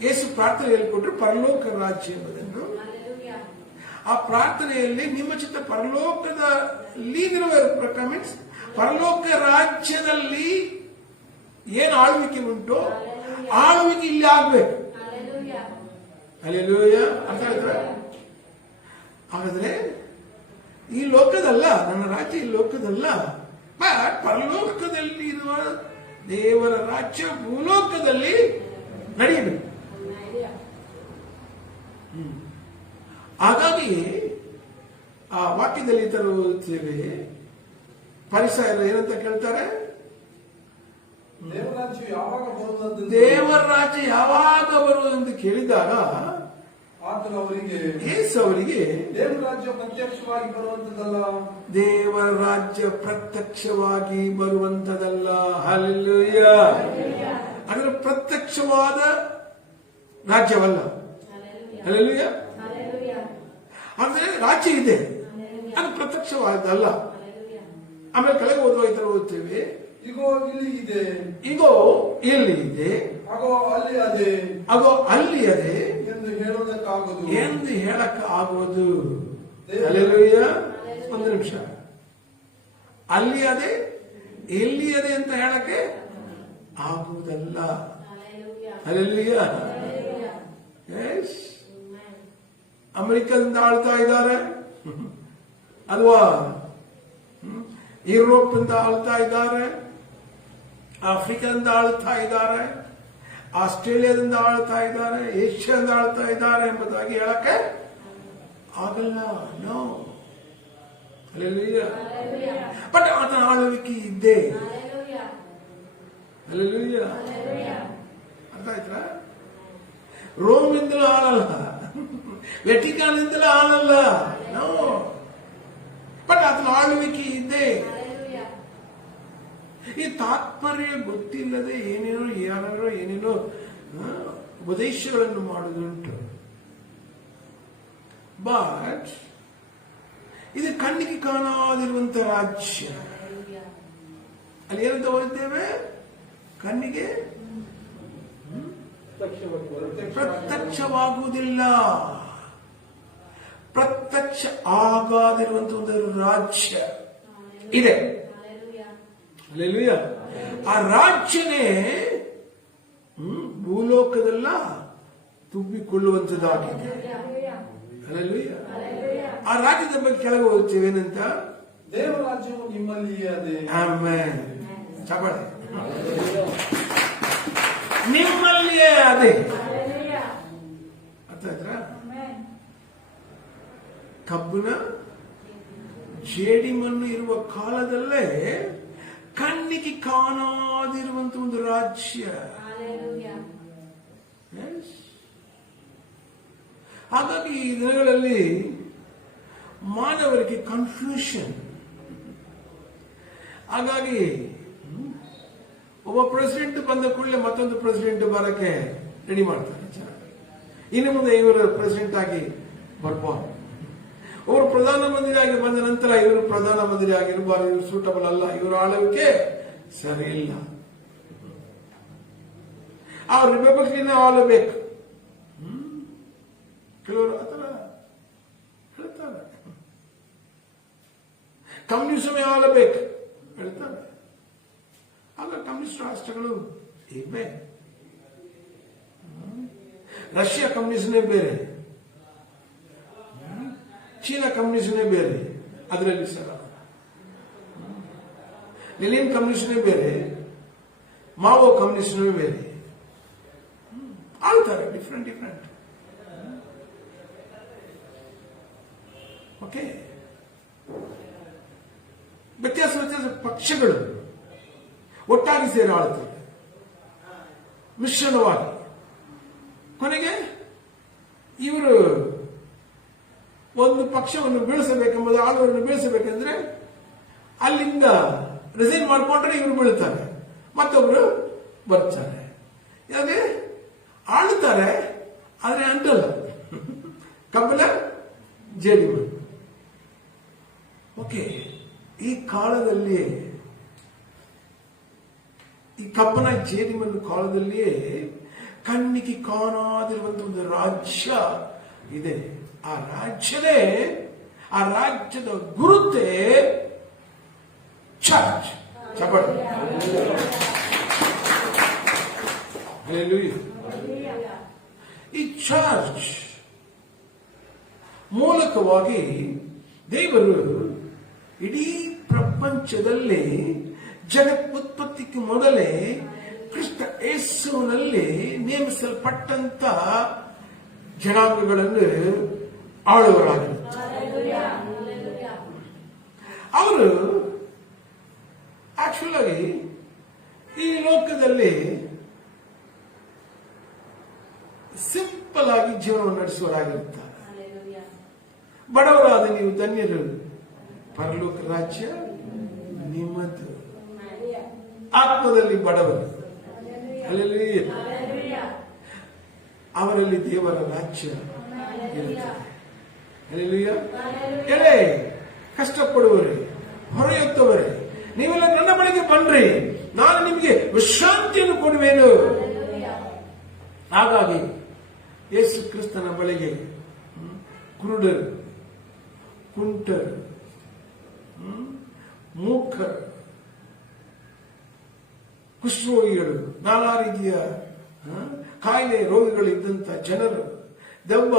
ಯೇಸು ಪ್ರಾರ್ಥನೆಯಲ್ಲಿ ಕೊಟ್ಟರು ಪರಲೋಕ ರಾಜ್ಯ ಎಂಬುದನ್ನು. ಆ ಪ್ರಾರ್ಥನೆಯಲ್ಲಿ ನಿಮ್ಮ ಚಿತ್ತ ಪರಲೋಕದಲ್ಲಿ ನೆರವೇರ ಮೀನ್ಸ್ ಪರಲೋಕ ರಾಜ್ಯದಲ್ಲಿ ಏನು ಆಳ್ವಿಕೆ ಉಂಟು, ಆಳ್ವಿಕೆ ಇಲ್ಲಿ ಆಗ್ಬೇಕು. ಹಲ್ಲೆಲೂಯಾ. ಅರ್ಥ ಆಯ್ತಾ? ಹಾಗಾದ್ರೆ ಈ ಲೋಕದಲ್ಲ, ನನ್ನ ರಾಜ್ಯ ಈ ಲೋಕದಲ್ಲ, ಬಟ್ ಪರಲೋಕದಲ್ಲಿ ಇರುವ ದೇವರ ರಾಜ್ಯ ಭೂಲೋಕದಲ್ಲಿ ನಡೆಯಬೇಕು. ಹಾಗಾಗಿ ಆ ವಾಕ್ಯದಲ್ಲಿ ತರುತ್ತೇವೆ, ಫರಿಸಾಯರು ಏನಂತ ಕೇಳ್ತಾರೆ, ದೇವರ ರಾಜ್ಯ ಯಾವಾಗ ಬರುವುದಂತ ದೇವರ ರಾಜ್ಯ ಯಾವಾಗ ಬರುವುದೆಂದು ಕೇಳಿದಾಗ ಆತನು ಅವರಿಗೆ, ಯೇಸು ಅವರಿಗೆ, ದೇವರ ರಾಜ್ಯ ಪ್ರತ್ಯಕ್ಷವಾಗಿ ಬರುವಂತದ್ದಲ್ಲ, ದೇವರ ರಾಜ್ಯ ಪ್ರತ್ಯಕ್ಷವಾಗಿ ಬರುವಂತದಲ್ಲ. ಹಲ್ಲೆಲೂಯ. ಅದರ ಪ್ರತ್ಯಕ್ಷವಾದ ರಾಜ್ಯವಲ್ಲ. ಹಲ್ಲೆಲೂಯ. ಅಂದ್ರೆ ರಾಜ್ಯ ಇದೆ, ಅದು ಪ್ರತ್ಯಕ್ಷವಾದಲ್ಲ. ಆಮೇಲೆ ಕೆಳಗೆ ಓದುವ ಈ ತರ ಓದ್ತೇವೆ, ಇಗೋ ಇಲ್ಲಿ ಇದೆ, ಇದೋ ಎಲ್ಲಿ ಇದೆ, ಆಗೋ ಅಲ್ಲಿ ಅದೇ, ಆಗೋ ಅಲ್ಲಿ ಅದೇ ಎಂದು ಹೇಳುವುದಕ್ಕಾಗದು ಎಂದು ಹೇಳಕ್ ಆಗೋದು. ಹಲ್ಲೆಲೂಯ. ಒಂದು ನಿಮಿಷ, ಅಲ್ಲಿ ಅದೇ ಎಲ್ಲಿ ಅದೇ ಅಂತ ಹೇಳಕ್ಕೆ ಆಗುವುದಲ್ಲ. ಹಲ್ಲೆಲೂಯ. ಎಸ್, ಅಮೆರಿಕದಿಂದ ಆಳ್ತಾ ಇದ್ದಾರೆ ಅಲ್ವಾ, ಯುರೋಪ್ ಇಂದ ಆಳ್ತಾ ಇದ್ದಾರೆ, ಆಫ್ರಿಕಾದಿಂದ ಆಳ್ತಾ ಇದ್ದಾರೆ, ಆಸ್ಟ್ರೇಲಿಯಾದಿಂದ ಆಳ್ತಾ ಇದ್ದಾರೆ, ಏಷ್ಯಾದಿಂದ ಆಳ್ತಾ ಇದ್ದಾರೆ ಎಂಬುದಾಗಿ ಹೇಳಕ್ಕೆ ಆಗಲ್ಲ. ನೋ. ಬಟ್ ಆತನ ಆಳ್ವಿಕೆ ಇದ್ದೇ. ಅಲ್ಲೆಲೂಯ. ಅರ್ಥ ಆಯ್ತಾ? ರೋಮಿಂದಲೂ ಆಳಲ್ಲ, ವೆಟಿಕಾನ್ನಿಂದಲೂ ಆಳಲ್ಲ. ನೋ. ಬಟ್ ಆತನ ಆಳ್ವಿಕೆ ಇದ್ದೇ. ಈ ತಾತ್ಪರ್ಯ ಗೊತ್ತಿಲ್ಲದೆ ಏನೇನೋ ಯಾರೋ ಏನೇನೋ ಉಪದೇಶಗಳನ್ನು ಮಾಡುವುದುಂಟು. ಬಟ್ ಇದು ಕಣ್ಣಿಗೆ ಕಾಣಾದಿರುವಂತಹ ರಾಜ್ಯ. ಅಲ್ಲಿ ಏನಂತ ಓದಿದ್ದೇವೆ, ಕಣ್ಣಿಗೆ ಪ್ರತ್ಯಕ್ಷವಾಗುವುದಿಲ್ಲ, ಪ್ರತ್ಯಕ್ಷ ಆಗಾದಿರುವಂತಹ ಒಂದು ರಾಜ್ಯ ಇದೆ. ಅಲ್ಲೆಲೂಯ. ಆ ರಾಜ್ಯನೇ ಭೂಲೋಕದಲ್ಲ ತುಂಬಿಕೊಳ್ಳುವಂಥದ್ದಾಗಿದೆ. ಅಲ್ಲೆಲೂಯ. ಆ ರಾಜ್ಯದ ಬಗ್ಗೆ ಕೆಳಗೆ ಓದ್ತೇವೆ ಏನಂತ, ದೇವರ ರಾಜ್ಯವು ನಿಮ್ಮಲ್ಲಿಯೇ ಅದೇ. ಆಮೆನ್. ಚಪ್ಪಾಳೆ. ನಿಮ್ಮಲ್ಲಿಯೇ ಅದೇ. ಅರ್ಥ ಆಯ್ತಾ? ಕಬ್ಬಿನ ಜೇಡಿಮಣ್ಣು ಇರುವ ಕಾಲದಲ್ಲೇ ಕಣ್ಣಿಗೆ ಕಾಣಾದಿರುವಂತ ಒಂದು ರಾಜ್ಯ. Yes. ಹಾಗಾಗಿ ಈ ದಿನಗಳಲ್ಲಿ ಮಾನವರಿಗೆ ಕನ್ಫ್ಯೂಷನ್. ಹಾಗಾಗಿ ಒಬ್ಬ ಪ್ರೆಸಿಡೆಂಟ್ ಬಂದ ಕೂಡಲೇ ಮತ್ತೊಂದು ಪ್ರೆಸಿಡೆಂಟ್ ಬರಕ್ಕೆ ರೆಡಿ ಮಾಡ್ತಾರೆ. ಇನ್ನು ಮುಂದೆ ಇವರು ಪ್ರೆಸಿಡೆಂಟ್ ಆಗಿ ಬರ್ಬೋದು, ಅವರು ಪ್ರಧಾನಮಂತ್ರಿ ಆಗಿ ಬಂದ ನಂತರ ಇವರು ಪ್ರಧಾನಮಂತ್ರಿ ಆಗಿರಬಾರ್ದು, ಇವರು ಸೂಟಬಲ್ ಅಲ್ಲ, ಇವರು ಆಳ್ವಿಕೆ ಸರಿ ಇಲ್ಲ, ಅವ್ರು ರಿಪಬ್ಲಿಕ್ ಆಳ್ಬೇಕು. ಕೆಲವರು ಆತರ ಹೇಳ್ತಾರೆ, ಕಮ್ಯುನಿಸಮೇ ಆಳಬೇಕು ಹೇಳ್ತಾರೆ. ಆಗ ಕಮ್ಯುನಿಸ್ಟ್ ರಾಷ್ಟ್ರಗಳು ಇವೆ. ರಷ್ಯಾ ಕಮ್ಯುನಿಸ್ಟ್ನೇ ಬೇರೆ, ಚೀನಾ ಕಮ್ಯುನಿಸ್ಟ್ನೇ ಬೇರೆ, ಅದರಲ್ಲಿ ಸರ ಲೆನಿನ್ ಕಮ್ಯುನಿಸ್ಟ್ನೇ ಬೇರೆ, ಮಾವೋ ಕಮ್ಯುನಿಸ್ಟ್ನೇ ಬೇರೆ. ಆಳ್ತಾರೆ ಡಿಫ್ರೆಂಟ್ ಡಿಫ್ರೆಂಟ್. ಓಕೆ, ವ್ಯತ್ಯಾಸ ವ್ಯತ್ಯಾಸ ಪಕ್ಷಗಳು ಒಟ್ಟಾಗಿ ಸೇರಿ ಆಳುತ್ತವೆ ಮಿಶ್ರಣವಾಗಿ. ಕೊನೆಗೆ ಇವರು ಒಂದು ಪಕ್ಷವನ್ನು ಬೀಳಿಸಬೇಕೆಂಬುದು, ಆಳುವನ್ನು ಬೀಳಿಸಬೇಕೆಂದ್ರೆ ಅಲ್ಲಿಂದ ರಿಸೈನ್ ಮಾಡಿಕೊಂಡ್ರೆ ಇವರು ಬೀಳ್ತಾರೆ, ಮತ್ತೊಬ್ರು ಬರ್ತಾರೆ. ಯಾಕೆ ಆಳುತ್ತಾರೆ, ಆದ್ರೆ ಅಂಟಲ್ಲ, ಕಬ್ಬಲ ಜೇಡಿಮಣ್ಣು. ಓಕೆ, ಈ ಕಾಲದಲ್ಲಿ ಈ ಕಬ್ಬನ ಜೇಡಿಮಣ್ಣು ಕಾಲದಲ್ಲಿಯೇ ಕಣ್ಣಿಗೆ ಕಾಣಾದಿರುವಂತಹ ಒಂದು ರಾಜ್ಯ ಇದೆ. ಆ ರಾಜ್ಯದ ಗುರುತೇ ಚರ್ಚ್. ಚಪ್ಪಟ್. ಈ ಚರ್ಚ್ ಮೂಲಕವಾಗಿ ದೇವರು ಇಡೀ ಪ್ರಪಂಚದಲ್ಲಿ ಜಗತ್ ಉತ್ಪತ್ತಿಗೆ ಮೊದಲೇ ಕ್ರಿಸ್ತ ಯೇಸುವಿನಲ್ಲಿ ನೇಮಿಸಲ್ಪಟ್ಟಂತ ಜನಾಂಗಗಳನ್ನು ಆಳುವರಾಗಿರುತ್ತಾರೆ. ಅವರು ಆಕ್ಚುಲ್ ಆಗಿ ಈ ಲೋಕದಲ್ಲಿ ಸಿಂಪಲ್ ಆಗಿ ಜೀವನವನ್ನು ನಡೆಸುವರಾಗಿರುತ್ತಾರೆ. ಬಡವರಾದ ನೀವು ಧನ್ಯರು, ಪರಲೋಕ ರಾಜ್ಯ ನಿಮ್ಮದು. ಆತ್ಮದಲ್ಲಿ ಬಡವರು, ಅವರಲ್ಲಿ ದೇವರ ರಾಜ್ಯ ಇರುತ್ತದೆ. ಕಷ್ಟಪಡುವರೆ, ಹೊರೆಯುತ್ತವರೇ, ನೀವೆಲ್ಲ ನನ್ನ ಬಳಿಗೆ ಬನ್ರಿ, ನಾನು ನಿಮಗೆ ವಿಶ್ರಾಂತಿಯನ್ನು ಕೊಡುವೆನು. ಹಾಗಾಗಿ ಯೇಸು ಕ್ರಿಸ್ತನ ಬಳಿಗೆ ಕುರುಡರು, ಕುಂಟರು, ಮೂಕರು, ಕುಷ್ಠರೋಗಿಗಳು, ನಾನಾ ರೀತಿಯ ಕಾಯಿಲೆ ರೋಗಗಳಿದ್ದಂತ ಜನರು, ದೆವ್ವ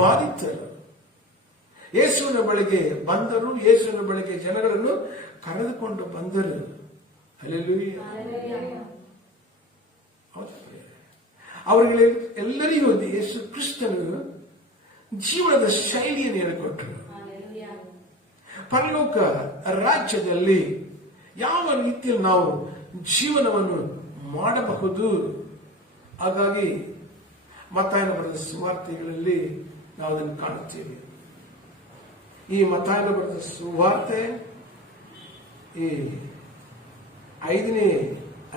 ಬಾಧಿತರು ಯೇಸುವಿನ ಬಳಿಗೆ ಬಂದರು. ಯೇಸುವಿನ ಬಳಿಗೆ ಜನಗಳನ್ನು ಕರೆದುಕೊಂಡು ಬಂದರು. ಹಲ್ಲೆಲೂಯಾ. ಅವರಿಗೆ ಎಲ್ಲರಿಗೂ ಯೇಸು ಕ್ರಿಸ್ತನು ಜೀವನದ ಶೈಲಿಯನ್ನು ಹೇಳಿಕೊಟ್ರು. ಪರಲೋಕ ರಾಜ್ಯದಲ್ಲಿ ಯಾವ ರೀತಿಯಲ್ಲಿ ನಾವು ಜೀವನವನ್ನು ಮಾಡಬಹುದು. ಹಾಗಾಗಿ ಮತ್ತಾಯನ ಬರೆದ ಸುವಾರ್ತೆಗಳಲ್ಲಿ ನಾವು ಅದನ್ನು ಕಾಣುತ್ತೇವೆ. ಈ ಮತ್ತಾಯನ ಬರೆದ ಸುವಾರ್ತೆ ಈ 5ನೇ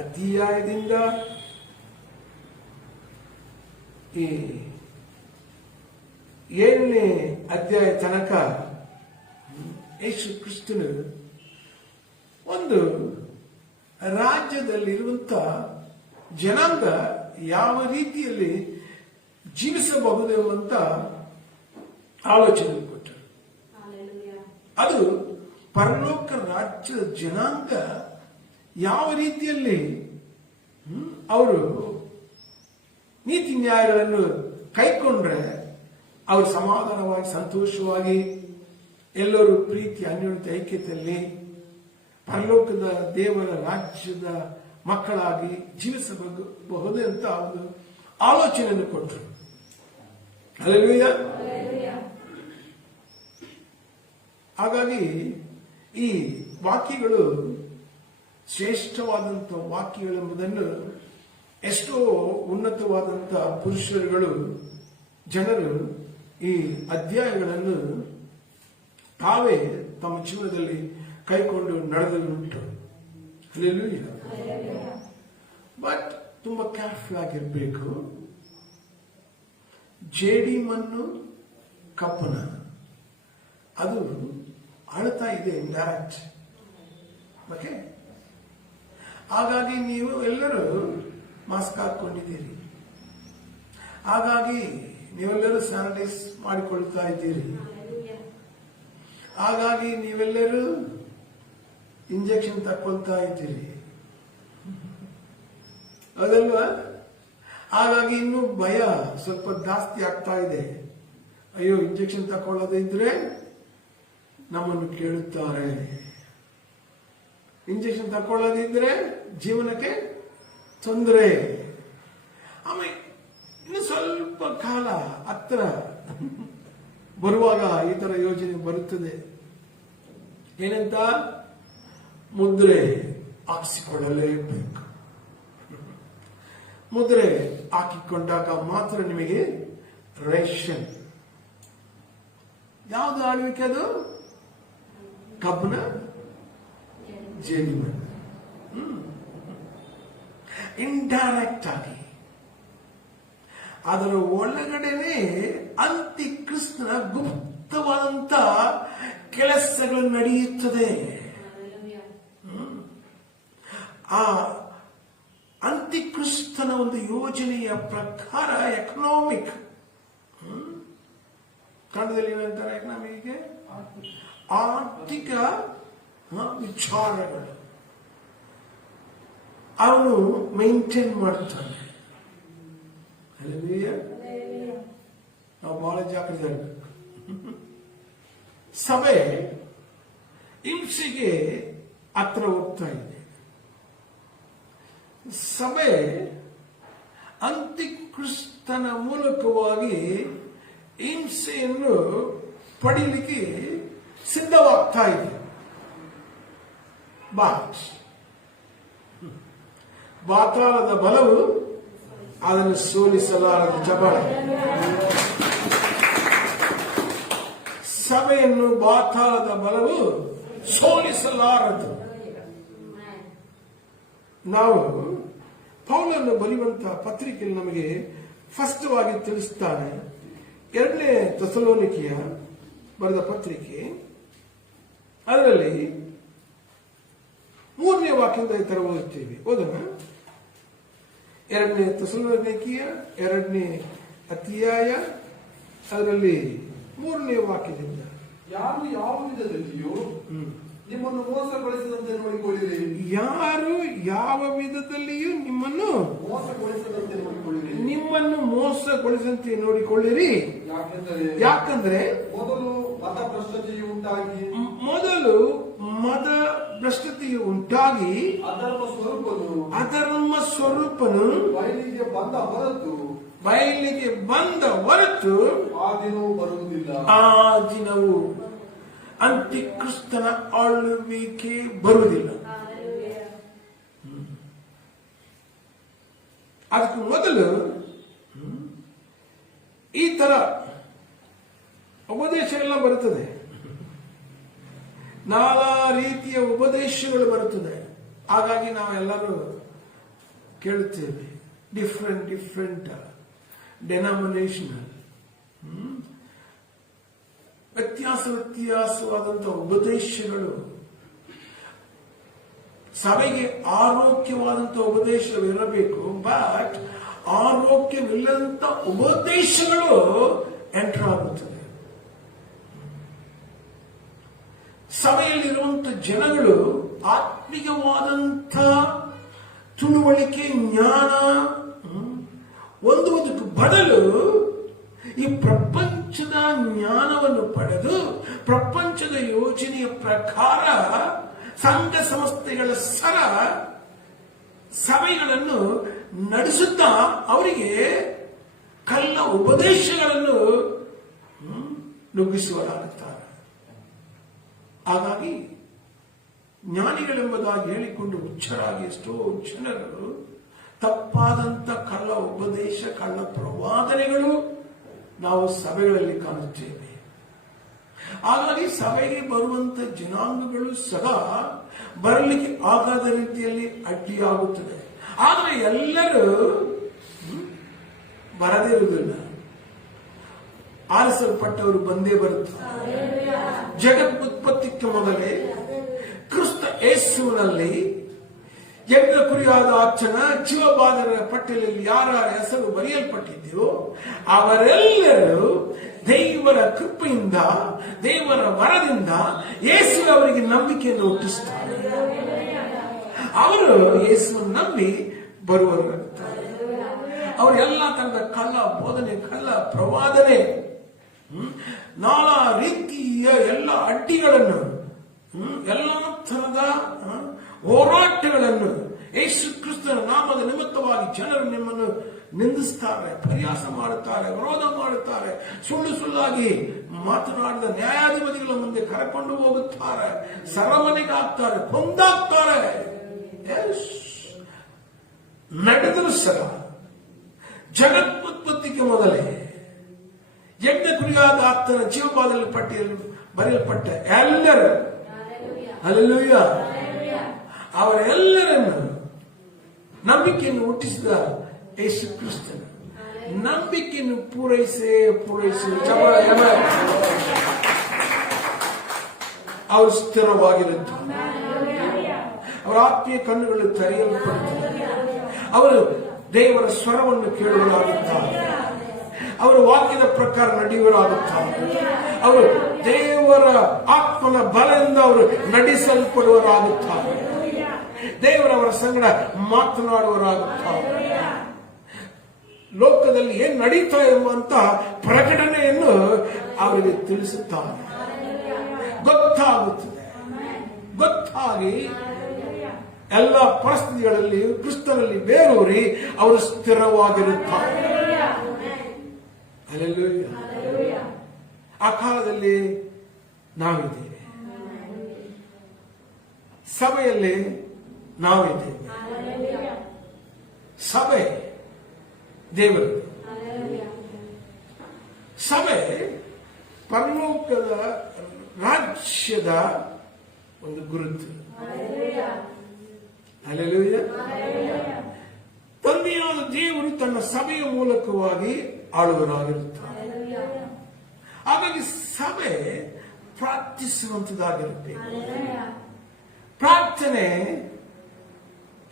ಅಧ್ಯಾಯದಿಂದ ಈ 7ನೇ ಅಧ್ಯಾಯ ತನಕ ಯೇಸು ಕ್ರಿಸ್ತನು ಒಂದು ರಾಜ್ಯದಲ್ಲಿರುವಂತ ಜನಾಂಗ ಯಾವ ರೀತಿಯಲ್ಲಿ ಜೀವಿಸಬಹುದೆಂಬಂತ ಆಲೋಚನೆ ಕೊಟ್ಟರು. ಅದು ಪರಲೋಕ ರಾಜ್ಯದ ಜನಾಂಗ ಯಾವ ರೀತಿಯಲ್ಲಿ ಅವರು ನೀತಿ ನ್ಯಾಯಗಳನ್ನು ಕೈಕೊಂಡ್ರೆ ಅವರು ಸಮಾಧಾನವಾಗಿ, ಸಂತೋಷವಾಗಿ, ಎಲ್ಲರೂ ಪ್ರೀತಿ, ಅನ್ಯೋನ್ಯತೆ, ಐಕ್ಯತೆಯಲ್ಲಿ ಪರಲೋಕದ ದೇವರ ರಾಜ್ಯದ ಮಕ್ಕಳಾಗಿ ಜೀವಿಸಬಹುದು ಅಂತ ಒಂದು ಆಲೋಚನೆಯನ್ನು ಕೊಟ್ಟರು. ಹಲ್ಲೆಲೂಯಾ. ಹಾಗಾಗಿ ಈ ವಾಕ್ಯಗಳು ಶ್ರೇಷ್ಠವಾದಂಥ ವಾಕ್ಯಗಳೆಂಬುದನ್ನು ಎಷ್ಟೋ ಉನ್ನತವಾದಂತಹ ಪುರುಷರುಗಳು, ಜನರು ಈ ಅಧ್ಯಾಯಗಳನ್ನು ತಾವೇ ತಮ್ಮ ಜೀವನದಲ್ಲಿ ಕೈಕೊಂಡು ನಡೆದುಂಟು. ಬಟ್ ತುಂಬಾ ಕೇರ್ಫುಲ್ ಆಗಿರ್ಬೇಕು. ಜೇಡಿ ಮಣ್ಣು, ಕಪ್ಪನ ಅದು ಅಳ್ತಾ ಇದೆ ಡೈರೆಕ್ಟ್. ಓಕೆ, ಹಾಗಾಗಿ ನೀವು ಎಲ್ಲರೂ ಮಾಸ್ಕ್ ಹಾಕೊಂಡಿದ್ದೀರಿ, ಹಾಗಾಗಿ ನೀವೆಲ್ಲರೂ ಸ್ಯಾನಿಟೈಸ್ ಮಾಡಿಕೊಳ್ತಾ ಇದ್ದೀರಿ, ಹಾಗಾಗಿ ನೀವೆಲ್ಲರೂ ಇಂಜೆಕ್ಷನ್ ತಕ್ಕೊಳ್ತಾ ಇದ್ದೀರಿ, ಅದಲ್ವಾ? ಹಾಗಾಗಿ ಇನ್ನೂ ಭಯ ಸ್ವಲ್ಪ ಜಾಸ್ತಿ ಆಗ್ತಾ ಇದೆ. ಅಯ್ಯೋ, ಇಂಜೆಕ್ಷನ್ ತಕೊಳ್ಳೋದೇ ಇದ್ರೆ ನಮ್ಮನ್ನು ಕೇಳುತ್ತಾರೆ, ಇಂಜೆಕ್ಷನ್ ತಕೊಳ್ಳೋದಿದ್ರೆ ಜೀವನಕ್ಕೆ ತೊಂದರೆ. ಆಮೇಲೆ ಇನ್ನು ಸ್ವಲ್ಪ ಕಾಲ ಹತ್ರ ಬರುವಾಗ ಈ ತರ ಯೋಜನೆ ಬರುತ್ತದೆ. ಏನಂತ? ಮುದ್ರೆ ಹಾಕಿಸಿಕೊಳ್ಳಲೇಬೇಕು. ಮುದ್ರೆ ಹಾಕಿಕೊಂಡಾಗ ಮಾತ್ರ ನಿಮಗೆ ರೇಷನ್. ಯಾವುದು ಆಳ್ವಿಕೆ? ಅದು ಕಬ್ಬನ, ಜೇಡಿಮಣ್ಣು. ಇಂಡೈರೆಕ್ಟ್ ಆಗಿ ಅದರ ಒಳಗಡೆನೆ ಅಂತ್ಯಕ್ರಿಸ್ತನ ಗುಪ್ತವಾದಂತ ಕೆಲಸಗಳು ನಡೆಯುತ್ತದೆ. ಆ ಅಂತ್ಯಕ್ರಿಸ್ತನ ಒಂದು ಯೋಜನೆಯ ಪ್ರಕಾರ ಎಕನಾಮಿಕ್, ಕನ್ನಡದಲ್ಲಿ ಏನಂತಾರೆ ಎಕನಾಮಿಕ್ಗೆ? ಆರ್ಥಿಕ ವಿಚಾರಗಳು ಅವನು ಮೇಂಟೈನ್ ಮಾಡ್ತಾನೆ. ನಾವು ಬಹಳ ಜಾಗ್ರತೆ ಇರಬೇಕು. ಸಭೆ ಹಿಂಸೆಗೆ ಹತ್ರ ಹೋಗ್ತಾ ಇದೆ. ಸಭೆ ಅಂತಿಕ್ರಿಸ್ತನ ಮೂಲಕವಾಗಿ ಹಿಂಸೆಯನ್ನು ಪಡೀಲಿಕ್ಕೆ ಸಿದ್ಧವಾಗ್ತಾ ಇದೆ. ಪಾತಾಳದ ಬಲವು ಅದನ್ನು ಸೋಲಿಸಲಾರದ ಜಬಳ. ಸಭೆಯನ್ನು ಪಾತಾಳದ ಬಲವು ಸೋಲಿಸಲಾರದು. ನಾವು ಪೌಲನ್ನು ಬರೆಯುವಂತಹ ಪತ್ರಿಕೆಯಲ್ಲಿ ನಮಗೆ ಸ್ಪಷ್ಟವಾಗಿ ತಿಳಿಸ್ತಾನೆ. 2ನೇ ಥೆಸಲೋನಿಕೆಯ ಬರೆದ ಪತ್ರಿಕೆ, ಅದರಲ್ಲಿ 3ನೇ ವಾಕ್ಯದಿಂದ ಈ ತರ ಓದುತ್ತೇವೆ. ಓದೋಣ. 2ನೇ ಥೆಸಲೋನಿಕೆಯ 2ನೇ ಅಧ್ಯಾಯ, ಅದರಲ್ಲಿ 3ನೇ ವಾಕ್ಯದಿಂದ, ಯಾರು ಯಾವ ವಿಧದಲ್ಲಿಯೂ ನಿಮ್ಮನ್ನು ಮೋಸಗೊಳಿಸದಂತೆ ನೋಡಿಕೊಳ್ಳಿರಿ. ಯಾರು ಯಾವ ವಿಧದಲ್ಲಿಯೂ ನಿಮ್ಮನ್ನು ಮೋಸಗೊಳಿಸಂತೆ ನೋಡಿಕೊಳ್ಳಿರಿ. ಯಾಕಂದ್ರೆ ಮೊದಲು ಮದ ಭ್ರಷ್ಟತೆಯು ಉಂಟಾಗಿ ಅಧರ್ಮ ಸ್ವರೂಪನು ಬಯಲಿಗೆ ಬಂದ ಹೊರತು ಆ ದಿನವು ಅಂತಿಕ್ರಿಸ್ತನ ಆಳ್ವಿಕೆ ಬರುವುದಿಲ್ಲ. ಅದಕ್ಕೆ ಮೊದಲು ಈ ತರ ಉಪದೇಶ ಎಲ್ಲ ಬರುತ್ತದೆ, ನಾನಾ ರೀತಿಯ ಉಪದೇಶಗಳು ಬರುತ್ತದೆ. ಹಾಗಾಗಿ ನಾವೆಲ್ಲರೂ ಕೇಳುತ್ತೇವೆ, ಡಿಫ್ರೆಂಟ್ ಡೆನಾಮಿನೇಷನಲ್, ವ್ಯತ್ಯಾಸವಾದಂತಹ ಉಪದೇಶಗಳು. ಸಭೆಗೆ ಆರೋಗ್ಯವಾದಂತಹ ಉಪದೇಶವಿರಬೇಕು, ಬಟ್ ಆರೋಗ್ಯವಿಲ್ಲದಂತ ಉಪದೇಶಗಳು ಎಂಟರ್ ಆಗುತ್ತದೆ. ಸಭೆಯಲ್ಲಿರುವಂತ ಜನಗಳು ಆತ್ಮೀಯವಾದಂಥ ತಿಳುವಳಿಕೆ, ಜ್ಞಾನ ಹೊಂದುವುದಕ್ಕೆ ಬದಲು ಈ ಪ್ರಪಂಚದ ಜ್ಞಾನವನ್ನು ಪಡೆದು ಪ್ರಪಂಚದ ಯೋಜನೆಯ ಪ್ರಕಾರ ಸಂಘ ಸಂಸ್ಥೆಗಳ ಸಭೆಗಳನ್ನು ನಡೆಸುತ್ತಾ ಅವರಿಗೆ ಕಳ್ಳ ಉಪದೇಶಗಳನ್ನು ನುಗ್ಗಿಸುವರಾಗುತ್ತಾರೆ. ಹಾಗಾಗಿ ಜ್ಞಾನಿಗಳೆಂಬುದಾಗಿ ಹೇಳಿಕೊಂಡು ಹುಚ್ಚರಾಗಿ ಎಷ್ಟೋ ಜನರು ತಪ್ಪಾದಂತ ಕಳ್ಳ ಉಪದೇಶ, ಕಳ್ಳ ಪ್ರವಾದನೆಗಳು ನಾವು ಸಭೆಗಳಲ್ಲಿ ಕಾಣುತ್ತೇವೆ. ಹಾಗಾಗಿ ಸಭೆಗೆ ಬರುವಂತ ಜನಾಂಗಗಳು ಸಹ ಬರಲಿಕ್ಕೆ ಆಗದ ರೀತಿಯಲ್ಲಿ ಅಡ್ಡಿಯಾಗುತ್ತದೆ. ಆದರೆ ಎಲ್ಲರೂ ಬರದೇ ಇರುವುದಿಲ್ಲ, ಆರಿಸಲ್ಪಟ್ಟವರು ಬಂದೇ ಬರುತ್ತಾರೆ. ಜಗತ್ಪುತ್ಪತ್ತಿಗೆ ಮೊದಲೇ ಕ್ರಿಸ್ತ ಯೇಸುವಿನಲ್ಲಿ ಯಜ್ಞ ಕುರಿಯಾದ ಆಚನ ಜೀವಬಾಧರ ಪಟ್ಟಿಯಲ್ಲಿ ಯಾರ ಹೆಸರು ಬರೆಯಲ್ಪಟ್ಟಿದೆಯೋ ಅವರೆಲ್ಲರೂ ದೇವರ ಕೃಪೆಯಿಂದ, ದೇವರ ವರದಿಂದ ಯೇಸು ಅವರಿಗೆ ನಂಬಿಕೆಯನ್ನು ಹುಟ್ಟಿಸುತ್ತಾರೆ. ಅವರು ಯೇಸುವನ್ನು ನಂಬಿ ಬರುವವರಾಗುತ್ತಾರೆ. ಅವರೆಲ್ಲ ತನ್ನ ಕಳ್ಳ ಬೋಧನೆ, ಕಳ್ಳ ಪ್ರವಾದನೆ, ನಾನಾ ರೀತಿಯ ಎಲ್ಲ ಅಡ್ಡಿಗಳನ್ನು, ಎಲ್ಲ ತರದ ಹೋರಾಟಗಳನ್ನು ಯೇಸು ಕ್ರಿಸ್ತನ ನಾಮದ ನಿಮಿತ್ತವಾಗಿ ಜನರು ನಿಮ್ಮನ್ನು ನಿಂದಿಸುತ್ತಾರೆ, ಪರಿಹಾಸ ಮಾಡುತ್ತಾರೆ, ವಿರೋಧ ಮಾಡುತ್ತಾರೆ, ಸುಳ್ಳಾಗಿ ಮಾತನಾಡಿದ ನ್ಯಾಯಾಧಿಪತಿಗಳ ಮುಂದೆ ಕರೆಕೊಂಡು ಹೋಗುತ್ತಾರೆ, ಸರಮನೆಗೆ ಹಾಕ್ತಾರೆ, ಕೊಂದಾಕ್ತಾರೆ. ನಡೆದರೂ ಸಹ ಜಗತ್ಪುತ್ಪತ್ತಿಗೆ ಮೊದಲೇ ಯಜ್ಞ ಕುರಿಯಾದ ಆತನ ಜೀವಬಾಧನ ಪಟ್ಟಿಯಲ್ಲಿ ಬರೆಯಲ್ಪಟ್ಟ ಎಲ್ಲರೂ, ಹಲ್ಲೆಲೂಯ, ಅವರೆಲ್ಲರನ್ನು ನಂಬಿಕೆಯನ್ನು ಹುಟ್ಟಿಸಿದ ಯೇಸು ಕ್ರಿಸ್ತನ ನಂಬಿಕೆಯನ್ನು ಅವರು ಸ್ಥಿರವಾಗಿರುತ್ತಾರೆ. ಅವರ ಆತ್ಮೀಯ ಕಣ್ಣುಗಳು ತೆರೆಯಲ್ಪಡುತ್ತವೆ. ಅವರು ದೇವರ ಸ್ವರವನ್ನು ಕೇಳುವರಾಗುತ್ತಾರೆ. ಅವರ ವಾಕ್ಯದ ಪ್ರಕಾರ ನಡೆಯುವರಾಗುತ್ತಾರೆ. ಅವರು ದೇವರ ಆತ್ಮನ ಬಲದಿಂದ ಅವರು ನಡೆಸಲ್ಪಡುವರಾಗುತ್ತಾರೆ. ದೇವರವರ ಸಂಗಡ ಮಾತನಾಡುವರಾಗುತ್ತಾರೆ. ಲೋಕದಲ್ಲಿ ಏನ್ ನಡೀತಾ ಎಂಬಂತ ಪ್ರಕಟಣೆಯನ್ನು ಅವರಿಗೆ ತಿಳಿಸುತ್ತಾರೆ. ಗೊತ್ತಾಗುತ್ತದೆ. ಗೊತ್ತಾಗಿ ಎಲ್ಲ ಪರಿಸ್ಥಿತಿಗಳಲ್ಲಿ ಕ್ರಿಸ್ತನಲ್ಲಿ ಬೇರೂರಿ ಅವರು ಸ್ಥಿರವಾಗಿರುತ್ತಾರೆ. ಹಲ್ಲೆಲೂಯಾ. ಆ ಕಾಲದಲ್ಲಿ ನಾವಿದ್ದೇವೆ, ಸಭೆಯಲ್ಲಿ ನಾವಿದ್ದೇವೆ. ಸಭೆ ದೇವರು, ಸಭೆ ಪರಲೋಕದ ರಾಜ್ಯದ ಒಂದು ಗುರುತು. ಹಲ್ಲೆಲೂಯಾ. ತಂದೆಯಾದ ದೇವರು ತನ್ನ ಸಭೆಯ ಮೂಲಕವಾಗಿ ಆಳುವರಾಗಿರುತ್ತಾರೆ. ಹಾಗಾಗಿ ಸಭೆ ಪ್ರಾರ್ಥಿಸುವಂತದ್ದಾಗಿರಬೇಕು. ಪ್ರಾರ್ಥನೆ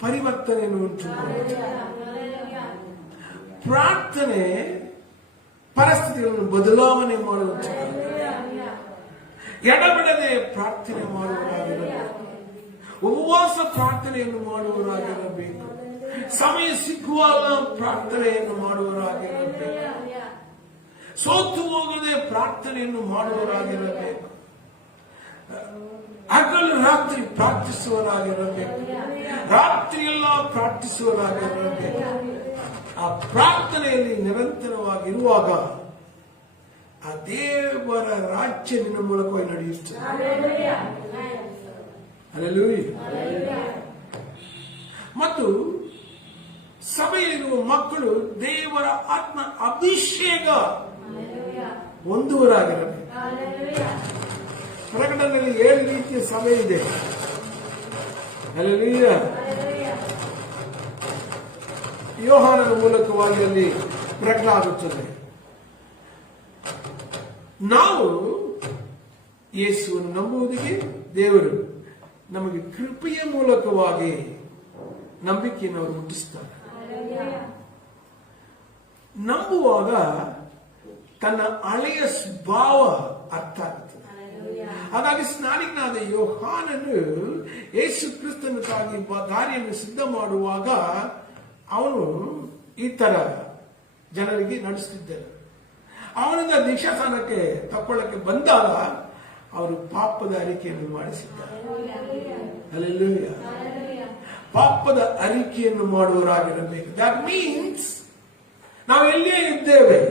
ಪರಿವರ್ತನೆಯನ್ನು ಉಂಟು ಮಾಡುತ್ತದೆ. ಪ್ರಾರ್ಥನೆ ಪರಿಸ್ಥಿತಿಗಳನ್ನು ಬದಲಾವಣೆ ಮಾಡುವಂಥದ್ದು. ಎಡಬಿಡದೆ ಪ್ರಾರ್ಥನೆ ಮಾಡುವವರಾಗಿರಬೇಕು. ಉಪವಾಸ ಪ್ರಾರ್ಥನೆಯನ್ನು ಮಾಡುವವರಾಗಿರಬೇಕು. ಸಮಯ ಸಿಕ್ಕುವಾಗ ಪ್ರಾರ್ಥನೆಯನ್ನು ಮಾಡುವವರಾಗಿರಬೇಕು. ಸೋತು ಹೋಗದೆ ಪ್ರಾರ್ಥನೆಯನ್ನು ಮಾಡುವವರಾಗಿರಬೇಕು. ಹಗಲು ರಾತ್ರಿ ಪ್ರಾರ್ಥಿಸುವವರಾಗಿರಬೇಕು. ರಾತ್ರಿಯೆಲ್ಲ ಪ್ರಾರ್ಥಿಸುವವರಾಗಿರಬೇಕು. ಆ ಪ್ರಾರ್ಥನೆಯಲ್ಲಿ ನಿರಂತರವಾಗಿರುವಾಗ ಆ ದೇವರ ರಾಜ್ಯ ನಿನ್ನ ಮೂಲಕವಾಗಿ ನಡೆಯುತ್ತದೆ. ಹಲ್ಲೆಲೂಯಾ. ಮತ್ತು ಸಭೆಯಲ್ಲಿರುವ ಮಕ್ಕಳು ದೇವರ ಆತ್ಮ ಅಭಿಷೇಕ ಹೊಂದುವರಾಗಿರಬೇಕು. ಪ್ರಕಟಣೆಯಲ್ಲಿ 7 ರೀತಿಯ ಸಭೆ ಇದೆ. ಹಲ್ಲೆಲೂಯಾ. ಯೋಹಾನನ ಮೂಲಕವಾಗಿ ಅಲ್ಲಿ ಪ್ರಕಟ ಆಗುತ್ತದೆ. ನಾವು ಯೇಸುವನ್ನು ನಂಬುವುದಕ್ಕೆ ದೇವರು ನಮಗೆ ಕೃಪೆಯ ಮೂಲಕವಾಗಿ ನಂಬಿಕೆಯನ್ನು ಅವರು ಹುಟ್ಟಿಸ್ತಾರೆ. ನಂಬುವಾಗ ತನ್ನ ಹಳೆಯ ಸ್ವಭಾವ ಅರ್ಥ ಆಗುತ್ತದೆ. ಹಾಗಾಗಿ ಸ್ನಾನಿಕನಾದ ಯೋಹಾನನು ಯೇಸು ಕ್ರಿಸ್ತನಿಗಾಗಿ ದಾರಿಯನ್ನು ಸಿದ್ಧ ಮಾಡುವಾಗ ಅವನು ಈ ತರ ಜನರಿಗೆ ನಡೆಸುತ್ತಿದ್ದರು. ಅವನಿಂದ ದೀಕ್ಷಾಸ್ಥಾನಕ್ಕೆ ತಕ್ಕೊಳ್ಳಕ್ಕೆ ಬಂದಾಗ ಅವರು ಪಾಪದ ಅರಿಕೆಯನ್ನು ಮಾಡಿಸಿದ್ದಾರೆ. ಹಲ್ಲೆಲೂಯಾ. ಪಾಪದ ಅರಿಕೆಯನ್ನು ಮಾಡುವವರಾಗಿರಬೇಕು. ದಟ್ ಮೀನ್ಸ್ ನಾವು ಎಲ್ಲೇ ಇದ್ದೇವೆ.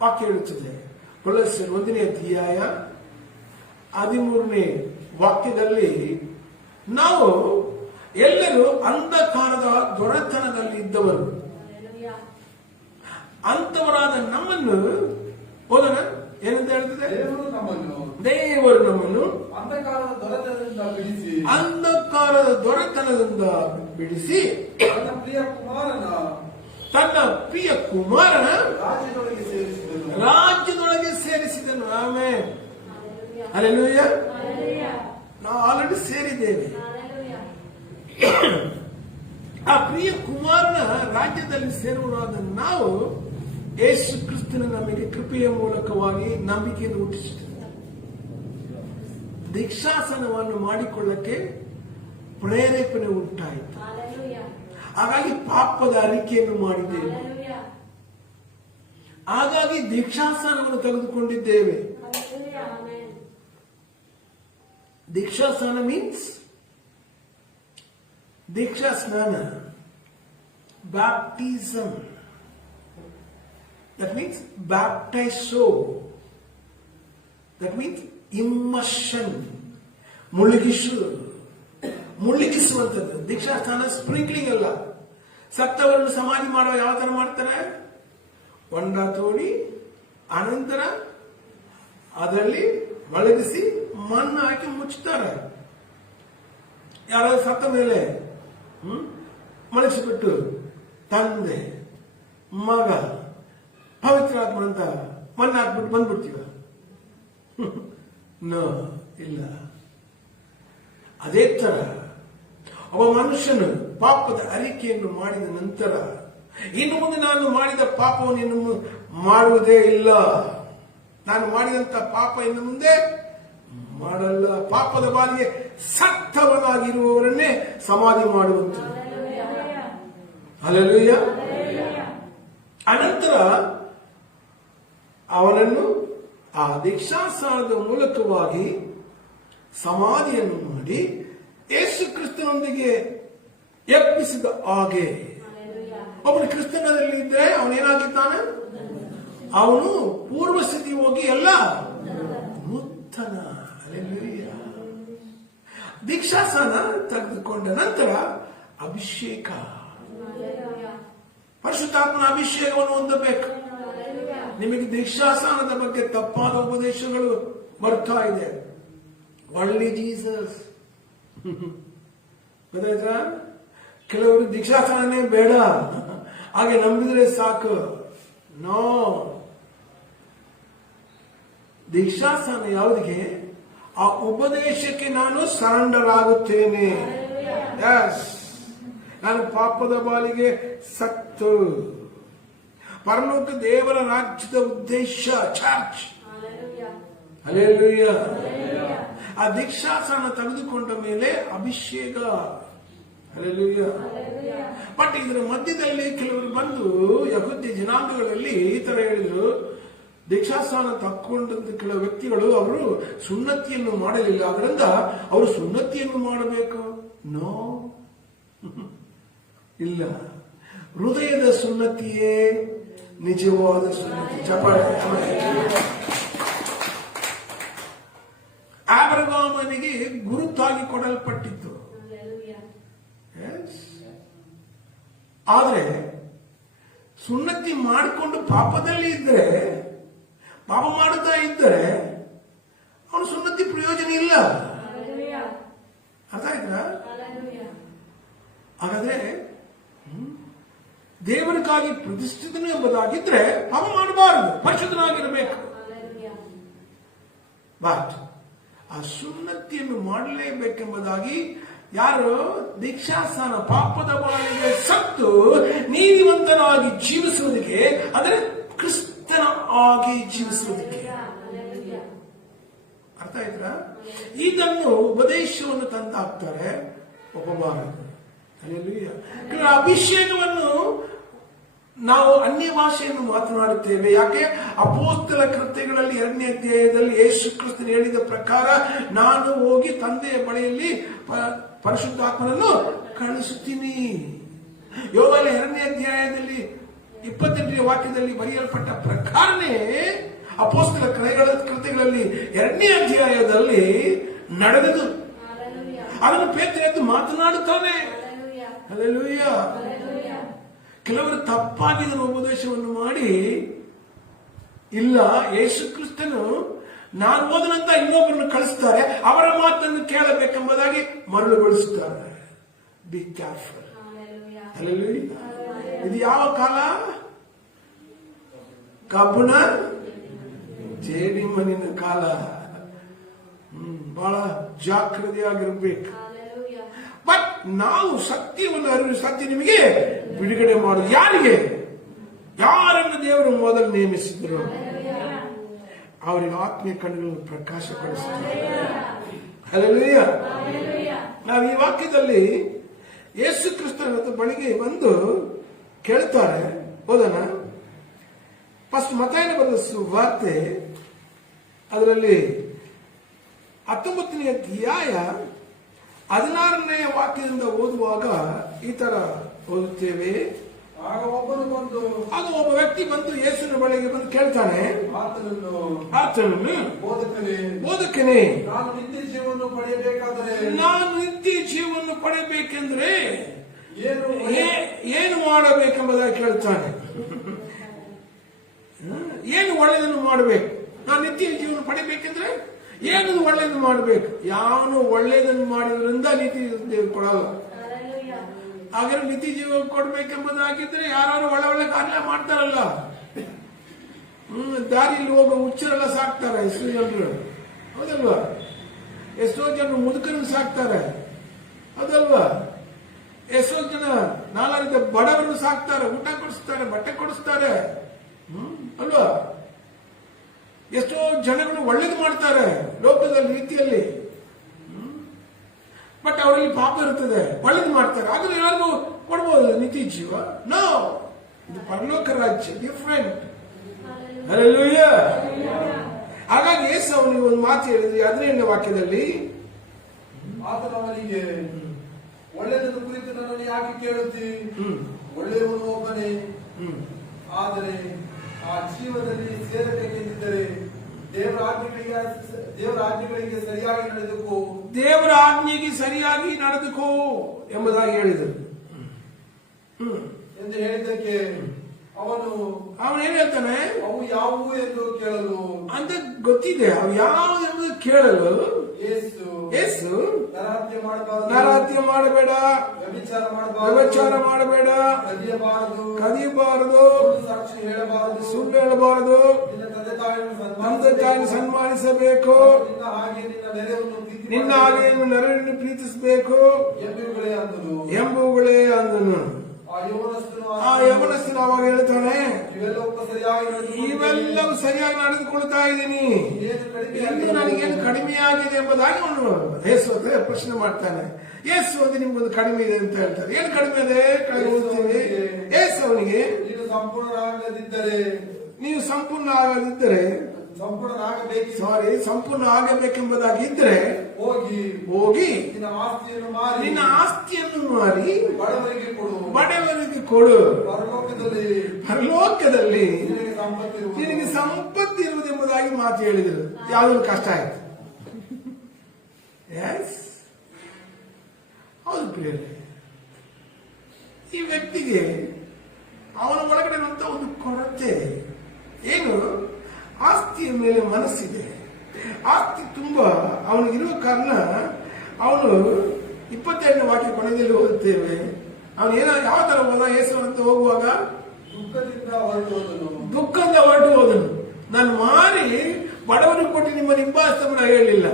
ವಾಕ್ಯ ಹೇಳುತ್ತದೆ ಕೊಲೊಸ್ಸೆಯರು 1ನೇ ಅಧ್ಯಾಯ 13ನೇ ವಾಕ್ಯದಲ್ಲಿ, ನಾವು ಎಲ್ಲರೂ ಅಂಧಕಾರದ ದೊರೆತನದಲ್ಲಿ ಇದ್ದವರು, ಅಂತವರಾದ ನಮ್ಮನ್ನು ಓದೋಣ. ಏನಂತ ಹೇಳ್ತದೆ? ದೇವರು ನಮ್ಮನ್ನು ಅಂಧಕಾರದ ದೊರೆತನದಿಂದ ಬಿಡಿಸಿ ತನ್ನ ಪ್ರಿಯ ಕುಮಾರನ ರಾಜ್ಯದೊಳಗೆ ಸೇರಿಸಿದನು. ಆಮೆನ್. ಹಲ್ಲೆಲೂಯಾ. ನಾವು ಆಲ್ರೆಡಿ ಸೇರಿದ್ದೇವೆ. ಆ ಪ್ರಿಯ ಕುಮಾರನ ರಾಜ್ಯದಲ್ಲಿ ಸೇರುವರಾದ ನಾವು ಯೇಸು ಕ್ರಿಸ್ತನ ನಮಗೆ ಕೃಪೆಯ ಮೂಲಕವಾಗಿ ನಂಬಿಕೆಯನ್ನು ಹುಟ್ಟಿಸುತ್ತದೆ. ದೀಕ್ಷಾಸನವನ್ನು ಮಾಡಿಕೊಳ್ಳಕ್ಕೆ ಪ್ರೇರೇಪಣೆ ಉಂಟಾಯಿತು. ಹಾಗಾಗಿ ಪಾಪದ ಅರಿಕೆಯನ್ನು ಮಾಡಿದ್ದೇವೆ. ಹಾಗಾಗಿ ದೀಕ್ಷಾಸ್ನಾನವನ್ನು ತೆಗೆದುಕೊಂಡಿದ್ದೇವೆ. ದೀಕ್ಷಾಸ್ನಾನ ಮೀನ್ಸ್ ದೀಕ್ಷಾ ಸ್ನಾನ, baptism. That means baptizo. That means immersion. ಮುಳುಗಿಸುವಂಥದ್ದು. ದೀಕ್ಷಾ ಸ್ನಾನ ಸ್ಪ್ರಿಂಕ್ಲಿಂಗ್ ಅಲ್ಲ. ಸತ್ತವರನ್ನು ಸಮಾಧಿ ಮಾಡುವ ಯಾವ ತರ ಮಾಡ್ತಾರೆ? ಹೊಂಡ ತೋಡಿ ಅನಂತರ ಅದರಲ್ಲಿ ಒಳಗಿಸಿ ಮಣ್ಣು ಹಾಕಿ ಮುಚ್ಚುತ್ತಾರೆ. ಯಾರಾದ್ರೂ ಸತ್ತ ಮೇಲೆ ಮಲಗಿಸಿಬಿಟ್ಟು ತಂದೆ ಮಗ ಪವಿತ್ರಾತ್ಮ ಅಂತ ಮಣ್ಣು ಹಾಕ್ಬಿಟ್ಟು ಬಂದ್ಬಿಡ್ತೀವ? ನೋ, ಇಲ್ಲ. ಅದೇ ತರ ಒಬ್ಬ ಮನುಷ್ಯನು ಪಾಪದ ಅರಿಕೆಯನ್ನು ಮಾಡಿದ ನಂತರ ಇನ್ನು ಮುಂದೆ ನಾನು ಮಾಡಿದ ಪಾಪವನ್ನು ಇನ್ನು ಮಾಡುವುದೇ ಇಲ್ಲ, ನಾನು ಮಾಡಿದಂತ ಪಾಪ ಇನ್ನು ಮುಂದೆ ಮಾಡಲ್ಲ. ಪಾಪದ ಬಾಲಿಗೆ ಸತ್ತವನಾಗಿರುವವರನ್ನೇ ಸಮಾಧಿ ಮಾಡುವಂಥದ್ದು. ಹಲ್ಲೆಲೂಯಾ. ಅನಂತರ ಅವನನ್ನು ಆ ದೀಕ್ಷಾಸ್ನಾನದ ಮೂಲಕವಾಗಿ ಸಮಾಧಿಯನ್ನು ಮಾಡಿ ಯೇಸು ಕ್ರಿಸ್ತನೊಂದಿಗೆ ಎಬ್ಬಿಸಿದ ಹಾಗೆ ಒಬ್ಬನು ಕ್ರಿಸ್ತನಲ್ಲಿ ಇದ್ರೆ ಅವನೇನಾಗಿದ್ದಾನೆ? ಅವನು ಪೂರ್ವ ಸ್ಥಿತಿ ಹೋಗಿ ಎಲ್ಲ ನೂತನ. ಹಲ್ಲೆಲೂಯಾ. ದೀಕ್ಷಾಸ್ನಾನ ತೆಗೆದುಕೊಂಡ ನಂತರ ಅಭಿಷೇಕ, ಪರಿಶುದ್ಧಾತ್ಮನ ಅಭಿಷೇಕವನ್ನು ಹೊಂದಬೇಕು. ನಿಮಗೆ ದೀಕ್ಷಾಸ್ನಾನದ ಬಗ್ಗೆ ತಪ್ಪಾದ ಉಪದೇಶಗಳು ಬರ್ತಾ ಇದೆ. ಒಳ್ಳೆ ಜೀಸಸ್ ಗೊತ್ತಾಯ್ತಾ? ಕೆಲವರು ದೀಕ್ಷಾಸ್ನಾನೇ ಬೇಡ, ಹಾಗೆ ನಂಬಿದ್ರೆ ಸಾಕು. ನೋ, ದೀಕ್ಷಾಸ್ನಾನ ಯಾವುದಿಗೆ? ಆ ಉಪದೇಶಕ್ಕೆ ನಾನು ಸರೆಂಡರ್ ಆಗುತ್ತೇನೆ. ನಾನು ಪಾಪದ ಬಾಲಿಗೆ ಸತ್ತು ಪರಲೋಕ ದೇವರ ರಾಜ್ಯದ ಉದ್ದೇಶ ಚರ್ಚ್. ಹಲ್ಲೆಲೂಯಾ. ಆ ದೀಕ್ಷಾಸ್ನಾನ ತೆಗೆದುಕೊಂಡ ಮೇಲೆ ಅಭಿಷೇಕ. ಹಲ್ಲೆಲೂಯಾ. ಬಟ್ ಇದರ ಮಧ್ಯದಲ್ಲಿ ಕೆಲವರು ಬಂದು ಯಹೂದ್ಯ ಜನಾಂಗಗಳಲ್ಲಿ ಈ ತರ ಹೇಳಿದ್ರು, ದೀಕ್ಷಾಸ್ನಾನ ತಕ್ಕೊಂಡಂತ ಕೆಲವು ವ್ಯಕ್ತಿಗಳು ಅವರು ಸುನ್ನತಿಯನ್ನು ಮಾಡಲಿಲ್ಲ, ಅದರಿಂದ ಅವರು ಸುನ್ನತಿಯನ್ನು ಮಾಡಬೇಕು. ನೋ, ಇಲ್ಲ. ಹೃದಯದ ಸುನ್ನತಿಯೇ ನಿಜವಾದ ಸುನ್ನತಿ. ಚಪ್ಪಾಳೆ. ಅಬ್ರಹಾಮನಿಗೆ ಗುರುತಾಗಿ ಕೊಡಲ್ಪಟ್ಟಿತ್ತು. ಆದರೆ ಸುನ್ನತಿ ಮಾಡಿಕೊಂಡು ಪಾಪದಲ್ಲಿ ಇದ್ದರೆ, ಪಾಪ ಮಾಡುತ್ತಾ ಇದ್ದರೆ ಅವನು ಸುನ್ನತಿ ಪ್ರಯೋಜನ ಇಲ್ಲ. ಅರ್ಥ ಆಯ್ತಾ? ಹಾಗಾದ್ರೆ ದೇವರಿಗಾಗಿ ಪ್ರತಿಷ್ಠಿತನು ಎಂಬುದಾಗಿದ್ರೆ ಪಾಪ ಮಾಡಬಾರದು, ಪರಿಶುದ್ಧನಾಗಿರಬೇಕು. ಬಟ್ ಆ ಸುನ್ನತಿಯನ್ನು ಮಾಡಲೇಬೇಕೆಂಬುದಾಗಿ ಯಾರು ದೀಕ್ಷಾಸ್ನಾನ ಪಾಪದ ಬಾಳಿಗೆ ಸತ್ತು ನೀತಿವಂತನಾಗಿ ಜೀವಿಸುವುದಕ್ಕೆ, ಅಂದರೆ ಕ್ರಿಸ್ತನ ಆಗಿ ಜೀವಿಸುವುದಕ್ಕೆ. ಅರ್ಥ ಆಯ್ತಾ? ಇದನ್ನು ಉಪದೇಶವನ್ನು ತಂದಾಕ್ತಾರೆ ಒಪ್ಪಬಾರದು. ಅಭಿಷೇಕವನ್ನು ನಾವು ಅನ್ಯ ಭಾಷೆಯನ್ನು ಮಾತನಾಡುತ್ತೇವೆ. ಯಾಕೆ? ಅಪೊಸ್ತಲ ಕೃತ್ಯಗಳಲ್ಲಿ 2ನೇ ಅಧ್ಯಾಯದಲ್ಲಿ ಯೇಸು ಕ್ರಿಸ್ತನು ಹೇಳಿದ ಪ್ರಕಾರ ನಾನು ಹೋಗಿ ತಂದೆಯ ಬಳಿಯಲ್ಲಿ ಪರಿಶುದ್ಧಾತ್ಮನನ್ನು ಕಳಿಸುತ್ತೀನಿ. ಯೋಹಾನ 2ನೇ ಅಧ್ಯಾಯದಲ್ಲಿ 28ನೇ ವಾಕ್ಯದಲ್ಲಿ ಬರೆಯಲ್ಪಟ್ಟ ಪ್ರಕಾರನೇ ಅಪೊಸ್ತಲ ಕೃತ್ಯಗಳಲ್ಲಿ 2ನೇ ಅಧ್ಯಾಯದಲ್ಲಿ ನಡೆದದು. ಅದನ್ನು ಪೇತ್ರ ಎದ್ದು ಮಾತನಾಡುತ್ತಾನೆ. ಹಲ್ಲೆಲೂಯಾ. ಕೆಲವರು ತಪ್ಪಾಗಿ ಇದನ್ನು ಉಪದೇಶವನ್ನು ಮಾಡಿ, ಇಲ್ಲ ಯೇಸು ಕ್ರಿಸ್ತನು ನಾನು ಹೋದನಂತ ಇನ್ನೊಬ್ಬರನ್ನು ಕಳಿಸ್ತಾರೆ, ಅವರ ಮಾತನ್ನು ಕೇಳಬೇಕೆಂಬುದಾಗಿ ಮರಳುಗೊಳಿಸುತ್ತಾರೆ. Be careful. ಹಲ್ಲೆಲೂಯಾ. ಇದು ಯಾವ ಕಾಲ? ಕಬ್ಬುಣ ಜೇಡಿ ಮಣ್ಣಿನ ಕಾಲ. ಬಹಳ ಜಾಗೃತಿಯಾಗಿರ್ಬೇಕು. ಬಟ್ ನಾವು ಸತ್ಯವನ್ನು ಅರಿವು, ಸತ್ಯ ನಿಮಗೆ ಬಿಡುಗಡೆ ಮಾಡುದು ಯಾರಿಗೆ? ಯಾರನ್ನು ದೇವರು ಮೊದಲು ನೇಮಿಸಿದ್ರು ಅವರಿಗೆ ಆತ್ಮೀಯ ಕಣ್ಣುಗಳನ್ನು ಪ್ರಕಾಶಪಡಿಸುತ್ತಾರೆ. ಹಲ್ಲೆಲೂಯಾ. ನಾವು ಈ ವಾಕ್ಯದಲ್ಲಿ ಯೇಸು ಕ್ರಿಸ್ತನ ಬಳಿಗೆ ಬಂದು ಕೇಳ್ತಾರೆ. ಹೋದನ ಫಸ್ಟ್ ಮತ್ತಾಯನ ಬರೆದ ಸುವಾರ್ತೆ ಅದರಲ್ಲಿ 19ನೇ ಅಧ್ಯಾಯ 16ನೇ ವಾಕ್ಯದಿಂದ ಓದುವಾಗ ಈ ತರ ಓದುತ್ತೇವೆ. ಆಗ ಒಬ್ಬ ವ್ಯಕ್ತಿ ಬಂದು ಯೇಸುವಿನ ಬಳಿಗೆ ಬಂದು ಕೇಳ್ತಾನೆ, ಆತನನ್ನು ಬೋಧಕನೇ, ನಾನು ನಿತ್ಯ ಜೀವವನ್ನು ಪಡೆಯಬೇಕೆಂದ್ರೆ ಏನು ಮಾಡಬೇಕೆಂಬುದಾಗಿ ಕೇಳ್ತಾನೆ. ಏನು ಒಳ್ಳೆಯದನ್ನು ಮಾಡಬೇಕು? ನಾನು ನಿತ್ಯ ಜೀವನ ಪಡಿಬೇಕೆಂದ್ರೆ ಏನು ಒಳ್ಳೆಯದನ್ನು ಮಾಡಬೇಕು? ಯಾವನು ಒಳ್ಳೆಯದನ್ನು ಮಾಡಿದ್ರಿಂದ ನೀತಿ ಕೊಡಲ್ಲ. ಹಾಗಾದ್ರೆ ನಿತ್ಯ ಜೀವ ಕೊಡ್ಬೇಕೆಂಬುದಾಗಿದ್ರೆ ಯಾರು ಒಳ್ಳೆ ಒಳ್ಳೆ ಕಾರ್ಯ ಮಾಡ್ತಾರಲ್ಲ. ದಾರಿಯಲ್ಲಿ ಹೋಗೋ ಹುಚ್ಚರೆಲ್ಲ ಸಾಕ್ತಾರೆ ಎಷ್ಟೋ ಜನರು, ಹೌದಲ್ವಾ? ಎಷ್ಟೋ ಜನರು ಮುದುಕರನ್ನು ಸಾಕ್ತಾರೆ, ಹೌದಲ್ವಾ? ಎಷ್ಟೋ ಜನ ನಾಲ್ಕರಿಂದ ಬಡವರನ್ನು ಸಾಕ್ತಾರೆ, ಊಟ ಕೊಡಿಸ್ತಾರೆ, ಬಟ್ಟೆ ಕೊಡಿಸ್ತಾರೆ, ಅಲ್ವಾ? ಎಷ್ಟೋ ಜನಗಳು ಒಳ್ಳೇದು ಮಾಡ್ತಾರೆ ಲೋಕದಲ್ಲಿ ರೀತಿಯಲ್ಲಿ. ಬಟ್ ಅವರಲ್ಲಿ ಪಾಪ ಇರ್ತದೆ, ಒಳ್ಳೇದು ಮಾಡ್ತಾರೆ, ಆದ್ರೆ ಯಾರಿಗೂ ಕೊಡ್ಬೋದು ನಿತ್ಯ ಜೀವ? ನೋ, ಇದು ಪರಲೋಕ ರಾಜ್ಯ, ಡಿಫ್ರೆಂಟ್. ಹಲ್ಲೆಲೂಯಾ. ಹಾಗಾಗಿ ಯೇಸು ಅವನಿಗೆ ಒಂದು ಮಾತು ಹೇಳಿದ್ರಿ 17ನೇ ವಾಕ್ಯದಲ್ಲಿ, ಆತನು ಅವನಿಗೆ, ಒಳ್ಳೆಯದನ್ನು ಕುರಿತು ನನ್ನನ್ನು ಯಾಕೆ ಕೇಳುತ್ತಿ? ಒಳ್ಳೆಯವನು ಒಬ್ಬನೇ. ಆದರೆ ಆ ಜೀವದಲ್ಲಿ ಸೇರಬೇಕೆಂದಿದ್ದರೆ ದೇವರ ಆಜ್ಞೆಗಳಿಗೆ ಸರಿಯಾಗಿ ನಡೆದುಕೋ. ದೇವರ ಆಜ್ಞೆಗೆ ಸರಿಯಾಗಿ ನಡೆದುಕೋ ಎಂಬುದಾಗಿ ಹೇಳಿದರು ಎಂದು ಹೇಳಿದ್ದಕ್ಕೆ ಅವನೇನ್ ಹೇಳ್ತಾನೆ, ಅವು ಯಾವುವು ಎಂದು ಕೇಳಲು ಅಂತ ಗೊತ್ತಿದೆ. ಅವು ಯಾವ ಎಂಬುದು ಕೇಳಲು ಯೇಸು ನರಹತ್ಯೆ ಮಾಡಬೇಡ, ವ್ಯಭಿಚಾರ ಮಾಡಬೇಡ, ಕದಿಯಬಾರದು, ಸುಳ್ಳು ಹೇಳಬಾರದು, ತಂದೆ ತಾಯಿಯನ್ನು ಸನ್ಮಾನಿಸಬೇಕು, ನಿನ್ನ ಹಾಗೆ ನೆರೆಯನ್ನು ಪ್ರೀತಿಸಬೇಕು ಎಂಬುಗಳೇ ಅಂದನು. ಆ ಯವನಸ್ಥನು ಅವಾಗ ಹೇಳ್ತಾನೆ, ಇವೆಲ್ಲವೂ ಸರಿಯಾಗಿ ನಡೆದುಕೊಳ್ತಾ ಇದ್ದೀನಿ, ಇನ್ನು ನನಗೇನು ಕಡಿಮೆ ಆಗಿದೆ ಎಂಬುದಾಗಿ ಅವನು ಯೇಸು ಹತ್ರ ಪ್ರಶ್ನೆ ಮಾಡ್ತಾನೆ. ಯೇಸು ಅದು ನಿಮ್ಗೊಂದು ಕಡಿಮೆ ಇದೆ ಅಂತ ಹೇಳ್ತಾರೆ. ಏನು ಕಡಿಮೆ ಇದೆ? ಓದ್ತೀವಿ. ಯೇಸು ಅವನಿಗೆ, ನೀವು ಸಂಪೂರ್ಣ ಆಗದಿದ್ದರೆ, ಸಂಪೂರ್ಣ ಆಗಬೇಕೆಂಬುದಾಗಿದ್ದರೆ ಹೋಗಿ ನಿನ್ನ ಆಸ್ತಿಯನ್ನು ಮಾರಿ ಬಡವರಿಗೆ ಕೊಡು, ಪರಲೋಕದಲ್ಲಿ ನಿನಗೆ ಸಂಪತ್ತು ಇರುವುದೆಂಬುದಾಗಿ ಮಾತು ಹೇಳಿದರು. ಯಾವುದನ್ನು ಕಷ್ಟ ಆಯ್ತು. ಹೌದು ಪ್ರಿಯರೇ, ಈ ವ್ಯಕ್ತಿಗೆ ಅವನ ಒಳಗಡೆ ಇರುವಂತ ಒಂದು ಕೊರತೆ ಏನು? ಆಸ್ತಿಯ ಮೇಲೆ ಮನಸ್ಸಿದೆ. ಆಸ್ತಿ ತುಂಬಾ ಅವನಿಗಿರುವ ಕಾರಣ ಅವನು 22ನೇ ವಾಕ್ಯ ಕೊನೆಯಲ್ಲಿ ಓದುತ್ತೇವೆ. ಅವನು ಯಾವ ತರ ಹೋದ? ಯೇಸು ಅಂತ ಹೋಗುವಾಗ ದುಃಖದಿಂದ ಹೊರಟು ಹೋದನು. ನಾನು ಮಾರಿ ಬಡವನಿಗೆ ಕೊಟ್ಟು ನಿಮ್ಮ ನಿಂಬಾಯಿಸ್ತಾ ಹೇಳಲಿಲ್ಲ,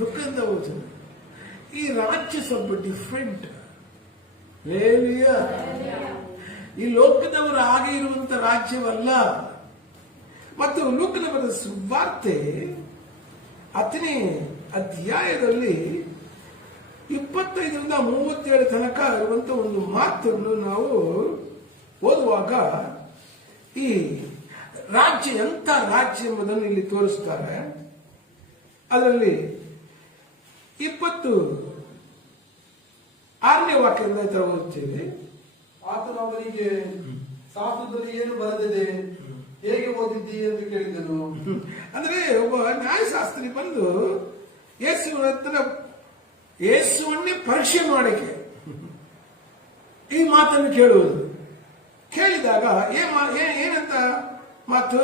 ದುಃಖದಿಂದ ಹೋದನು. ಈ ರಾಜ್ಯ ಸ್ವಲ್ಪ ಡಿಫ್ರೆಂಟ್. ಈ ಲೋಕದವರು ಹಾಗೆ ಇರುವಂತ ರಾಜ್ಯವಲ್ಲ. ಮತ್ತು ಲೂಕನ ಬರೆದ ಸುವಾರ್ತೆ 10ನೇ ಅಧ್ಯಾಯದಲ್ಲಿ 25ರಿಂದ 37 ತನಕ ಇರುವಂತ ಒಂದು ಮಾತನ್ನು ನಾವು ಓದುವಾಗ ಈ ರಾಜ್ಯ ಎಂಥ ರಾಜ್ಯ ಎಂಬುದನ್ನು ಇಲ್ಲಿ ತೋರಿಸ್ತಾರೆ. ಅದರಲ್ಲಿ 26ನೇ ವಾಕ್ಯದಿಂದ ಓದುತ್ತೇವೆ. ಆತನು ಅವನಿಗೆ, ಶಾಸ್ತ್ರದಲ್ಲಿ ಏನು ಬರೆದಿದೆ, ಹೇಗೆ ಓದಿದ್ದಿ ಎಂದು ಕೇಳಿದನು. ಅಂದ್ರೆ ಒಬ್ಬ ನ್ಯಾಯಶಾಸ್ತ್ರಿ ಬಂದು ಯೇಸುವಿನ ಹತ್ರ ಯೇಸುವನ್ನೇ ಪರೀಕ್ಷೆ ಮಾಡಕ್ಕೆ ಈ ಮಾತನ್ನು ಕೇಳುವುದು. ಕೇಳಿದಾಗ ಏನಂತ ಮಾತು?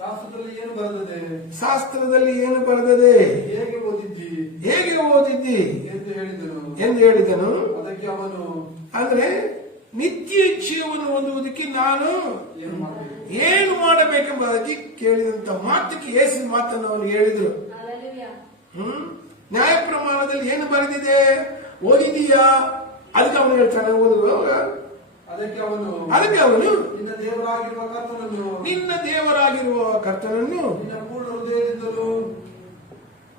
ಶಾಸ್ತ್ರದಲ್ಲಿ ಏನು ಬರೆದಿದೆ, ಶಾಸ್ತ್ರದಲ್ಲಿ ಏನು ಬರೆದಿದೆ, ಹೇಗೆ ಓದಿದ್ದಿ ಎಂದು ಹೇಳಿದನು. ಅದಕ್ಕೆ ಅವನು, ಅಂದ್ರೆ ನಿತ್ಯ ಜೀವನ ಹೊಂದುವುದಕ್ಕೆ ನಾನು ಏನು ಮಾಡಬೇಕೆಂಬುದಾಗಿ ಕೇಳಿದಂತ ಮಾತಿಗೆ ಯೇಸು ಮಾತನ್ನು ಅವನು ಹೇಳಿದ್ರು. ನ್ಯಾಯ ಪ್ರಮಾಣದಲ್ಲಿ ಏನು ಬರೆದಿದೆ ಓದಿದೀಯಾ? ಅದಕ್ಕೆ ಅವನು ಹೇಳ್ತಾನೆ, ಓದುವಾಗ ಅದಕ್ಕೆ ಅವನು ನಿನ್ನ ದೇವರಾಗಿರುವ ಕರ್ತನನ್ನು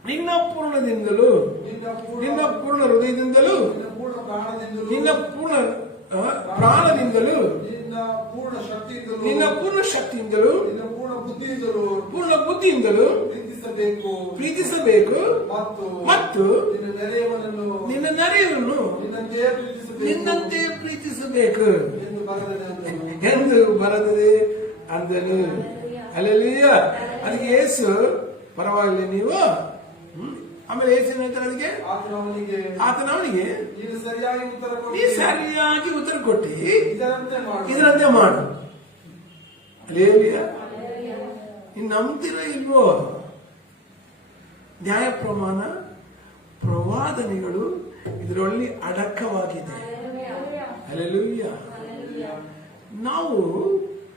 ನಿನ್ನ ಪೂರ್ಣದಿಂದಲೂ, ನಿನ್ನ ಪೂರ್ಣ ಹೃದಯದಿಂದಲೂ, ನಿನ್ನ ಪೂರ್ಣ ಪ್ರಾಣದಿಂದಲೂ, ನಿನ್ನ ಪೂರ್ಣ ಶಕ್ತಿಯಿಂದಲೂ, ಪೂರ್ಣ ಬುದ್ಧಿಯಿಂದಲೂ ಪ್ರೀತಿಸಬೇಕು ಮತ್ತು ನಿನ್ನ ನೆರೆಯವರನ್ನು ನಿನ್ನಂತೆ ಪ್ರೀತಿಸಬೇಕು ಎಂದು ಬರೆದಿದೆ ಅಂದನು. ಹಲ್ಲೆಲೂಯಾ. ಅದಕ್ಕೆ ಯೇಸು, ಪರವಾಗಿಲ್ಲ ನೀವು. ಆಮೇಲೆ ಯೇಸು ಹೇಳ್ತಾರೆ ಅದಕ್ಕೆ, ಆತನ ಅವನಿಗೆ ನೀ ಸರಿಯಾಗಿ ಉತ್ತರ ಕೊಟ್ಟಿ ಇದರಂತೆ ಮಾಡು. ಹಲ್ಲೆಲೂಯಾ. ಇನ್ನು ನಂಬ್ತೀರ ಇಲ್ವೋ? ನ್ಯಾಯ ಪ್ರಮಾಣ, ಪ್ರವಾದನೆಗಳು ಇದರಲ್ಲಿ ಅಡಕವಾಗಿದೆ. ಹಲ್ಲೆಲೂಯಾ. ನಾವು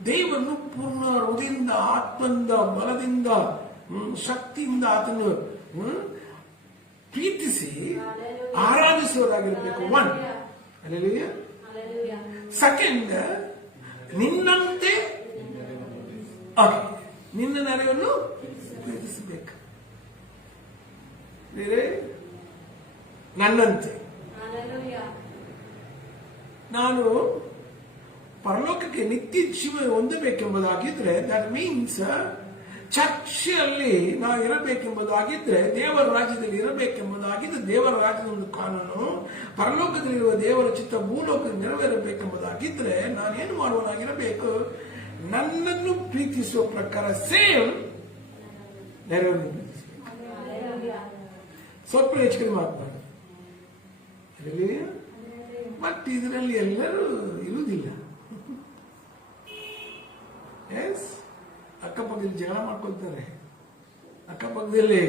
ದೇವರನ್ನು ಪೂರ್ಣ ಹೃದಯದಿಂದ, ಆತ್ಮದಿಂದ, ಬಲದಿಂದ, ಶಕ್ತಿಯಿಂದ ಆತನು ಪ್ರೀತಿಸಿ ಆರಾಧಿಸುವವರಾಗಿರ್ಬೇಕು. 1. ಹಲ್ಲೆಲೂಯಾ. ಸೆಕೆಂಡ್, ನಿನ್ನಂತೆ ನಿನ್ನ ನೆರೆಯನ್ನು ಪ್ರೀತಿಸಬೇಕು. ಬೇರೆ ನನ್ನಂತೆ ನಾನು ಪರಲೋಕಕ್ಕೆ ನಿತ್ಯ ಜೀವ ಹೊಂದಬೇಕೆಂಬುದಾಗಿದ್ರೆ ದಟ್ ಮೀನ್ಸ್ ಚರ್ಚೆಯಲ್ಲಿ ನಾವು ಇರಬೇಕೆಂಬುದಾಗಿದ್ರೆ, ದೇವರ ರಾಜ್ಯದಲ್ಲಿ ಇರಬೇಕೆಂಬುದಾಗಿದ್ರೆ, ದೇವರ ರಾಜ್ಯದ ಒಂದು ಕಾನೂನು, ಪರಲೋಕದಲ್ಲಿರುವ ದೇವರ ಚಿತ್ತ ಭೂಲೋಕದಲ್ಲಿ ನೆರವೇರಬೇಕೆಂಬುದಾಗಿದ್ರೆ ನಾನೇನು ಮಾಡುವನಾಗಿರಬೇಕು? ನನ್ನನ್ನು ಪ್ರೀತಿಸುವ ಪ್ರಕಾರ ಸೇಮ್ ನೆರವೇರ. ಸ್ವಲ್ಪ ಹೆಚ್ಚು ಕಡಿಮೆ ಮಾತನಾಡ. ಬಟ್ ಇದರಲ್ಲಿ ಎಲ್ಲರೂ ಇರುವುದಿಲ್ಲ. ಎಸ್, ಅಕ್ಕಪಕ್ಕದಲ್ಲಿ ಜಗಳ ಮಾಡ್ಕೊಳ್ತಾರೆ. ಅಕ್ಕಪಕ್ಕದಲ್ಲಿ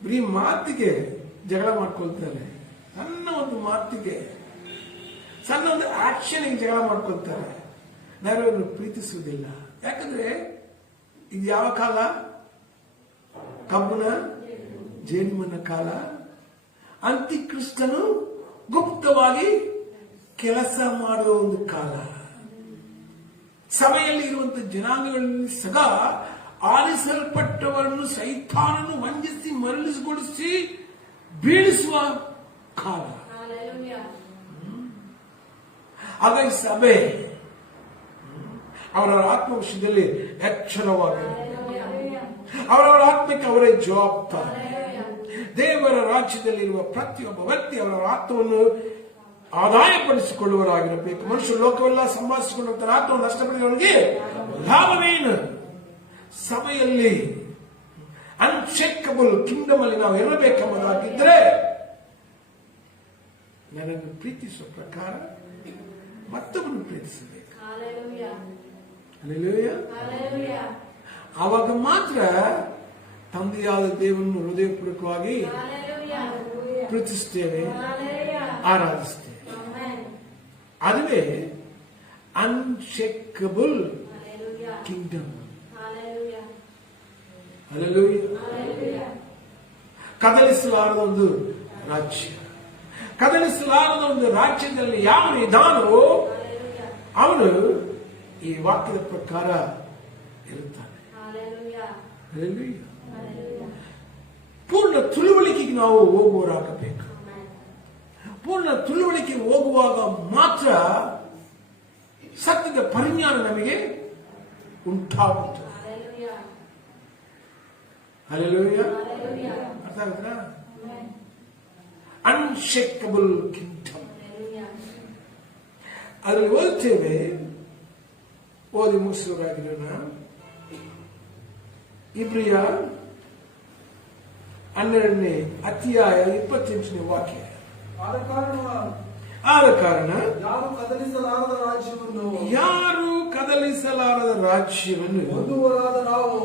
ಬರೀ ಮಾತಿಗೆ ಜಗಳ ಮಾಡ್ಕೊಳ್ತಾರೆ. ಸಣ್ಣ ಒಂದು ಮಾತಿಗೆ, ಸಣ್ಣ ಒಂದು ಆಕ್ಷನ್ಗೆ ಜಗಳ ಮಾಡ್ಕೊಳ್ತಾರೆ. ನಾವೇನು ಪ್ರೀತಿಸುವುದಿಲ್ಲ. ಯಾಕಂದ್ರೆ ಇದು ಯಾವ ಕಾಲ? ಕಬ್ಬನ ಜೇನುಮಣ್ಣ ಕಾಲ. ಅಂತಿಕ್ರಿಸ್ತನು ಗುಪ್ತವಾಗಿ ಕೆಲಸ ಮಾಡುವ ಒಂದು ಕಾಲ. ಸಭೆಯಲ್ಲಿ ಇರುವಂತಹ ಜನಾಂಗಗಳಲ್ಲಿ ಸದಾ ಆರಿಸಲ್ಪಟ್ಟವರನ್ನು ಸೈತಾನನು ವಂಚಿಸಿ ಮರಳಿಸಿಗೊಳಿಸಿ ಬೀಳಿಸುವ ಕಾಲ. ಆಗ ಈ ಸಭೆ ಅವರ ಆತ್ಮ ವಿಷಯದಲ್ಲಿ ಎಚ್ಚರವಾಗಿ, ಅವರವರ ಆತ್ಮಕ್ಕೆ ಅವರೇ ಜವಾಬ್ದಾರಿ. ದೇವರ ರಾಜ್ಯದಲ್ಲಿರುವ ಪ್ರತಿಯೊಬ್ಬ ವ್ಯಕ್ತಿ ಅವರ ಆತ್ಮವನ್ನು ಆದಾಯಪಡಿಸಿಕೊಳ್ಳುವರಾಗಿರಬೇಕು. ಮನುಷ್ಯ ಲೋಕವೆಲ್ಲ ಸಂಭಾಷಿಸಿಕೊಂಡಂತ ಆತ್ಮವನ್ನು ನಷ್ಟಪಡಿದವನಿಗೆ ಲಾಭವೇನು? ಸಭೆಯಲ್ಲಿ ಅನ್ಶೇಕಬಲ್ ಕಿಂಗ್ಡಮ್ ಅಲ್ಲಿ ನಾವು ಇರಬೇಕೆಂಬುದಾಗಿದ್ರೆ ನನ್ನನ್ನು ಪ್ರೀತಿಸುವ ಪ್ರಕಾರ ಮತ್ತೊಬ್ಬನು ಪ್ರೀತಿಸಬೇಕು. ಹಲ್ಲೆಲೂಯಾ. ಆವಾಗ ಮಾತ್ರ ತಂದೆಯಾದ ದೇವರನ್ನು ಹೃದಯಪೂರ್ವಕವಾಗಿ ಪ್ರೀತಿಸುತ್ತೇವೆ, ಆರಾಧಿಸ್ತೇವೆ. ಅದುವೇ ಅನ್ಶೇಕಬಲ್ ಕಿಂಗ್ಡಮ್. ಹಲ್ಲೆಲೂಯಾ. ಕದಲಿಸಲಾರದ ಒಂದು ರಾಜ್ಯ. ಕದಲಿಸಲಾರದ ಒಂದು ರಾಜ್ಯದಲ್ಲಿ ಯಾವನು ಇದ್ದಾನೋ ಅವನು ಈ ವಾಕ್ಯದ ಪ್ರಕಾರ ಇರುತ್ತಾನೆ. ಪೂರ್ಣ ತಿಳುವಳಿಕೆಗೆ ನಾವು ಹೋಗುವರಾಗಬೇಕು. ಪೂರ್ಣ ತಿಳುವಳಿಕೆ ಹೋಗುವಾಗ ಮಾತ್ರ ಸತ್ಯದ ಪರಿಜ್ಞಾನ ನಮಗೆ ಉಂಟಾಗುತ್ತದೆ. ಹಲ್ಲೆಲೂಯಾ. ಅರ್ಥ ಆಗುತ್ತಾ? ಅನ್ಶೇಕಬಲ್ ಕಿಂಗ್ಡಮ್ ಅದರಲ್ಲಿ ಓದುತ್ತೇವೆ. ಓದಿ ಮುಗಿಸುವರಾಗಿರೋಣ. ಇಬ್ರಿಯ 12ನೇ ಅಧ್ಯಾಯ 28ನೇ ವಾಕ್ಯ. ಆದ ಕಾರಣ ಯಾರು ಕದಲಿಸಲಾರದ ರಾಜ್ಯವನ್ನು ಹೊಂದುವರಾದ ನಾವು,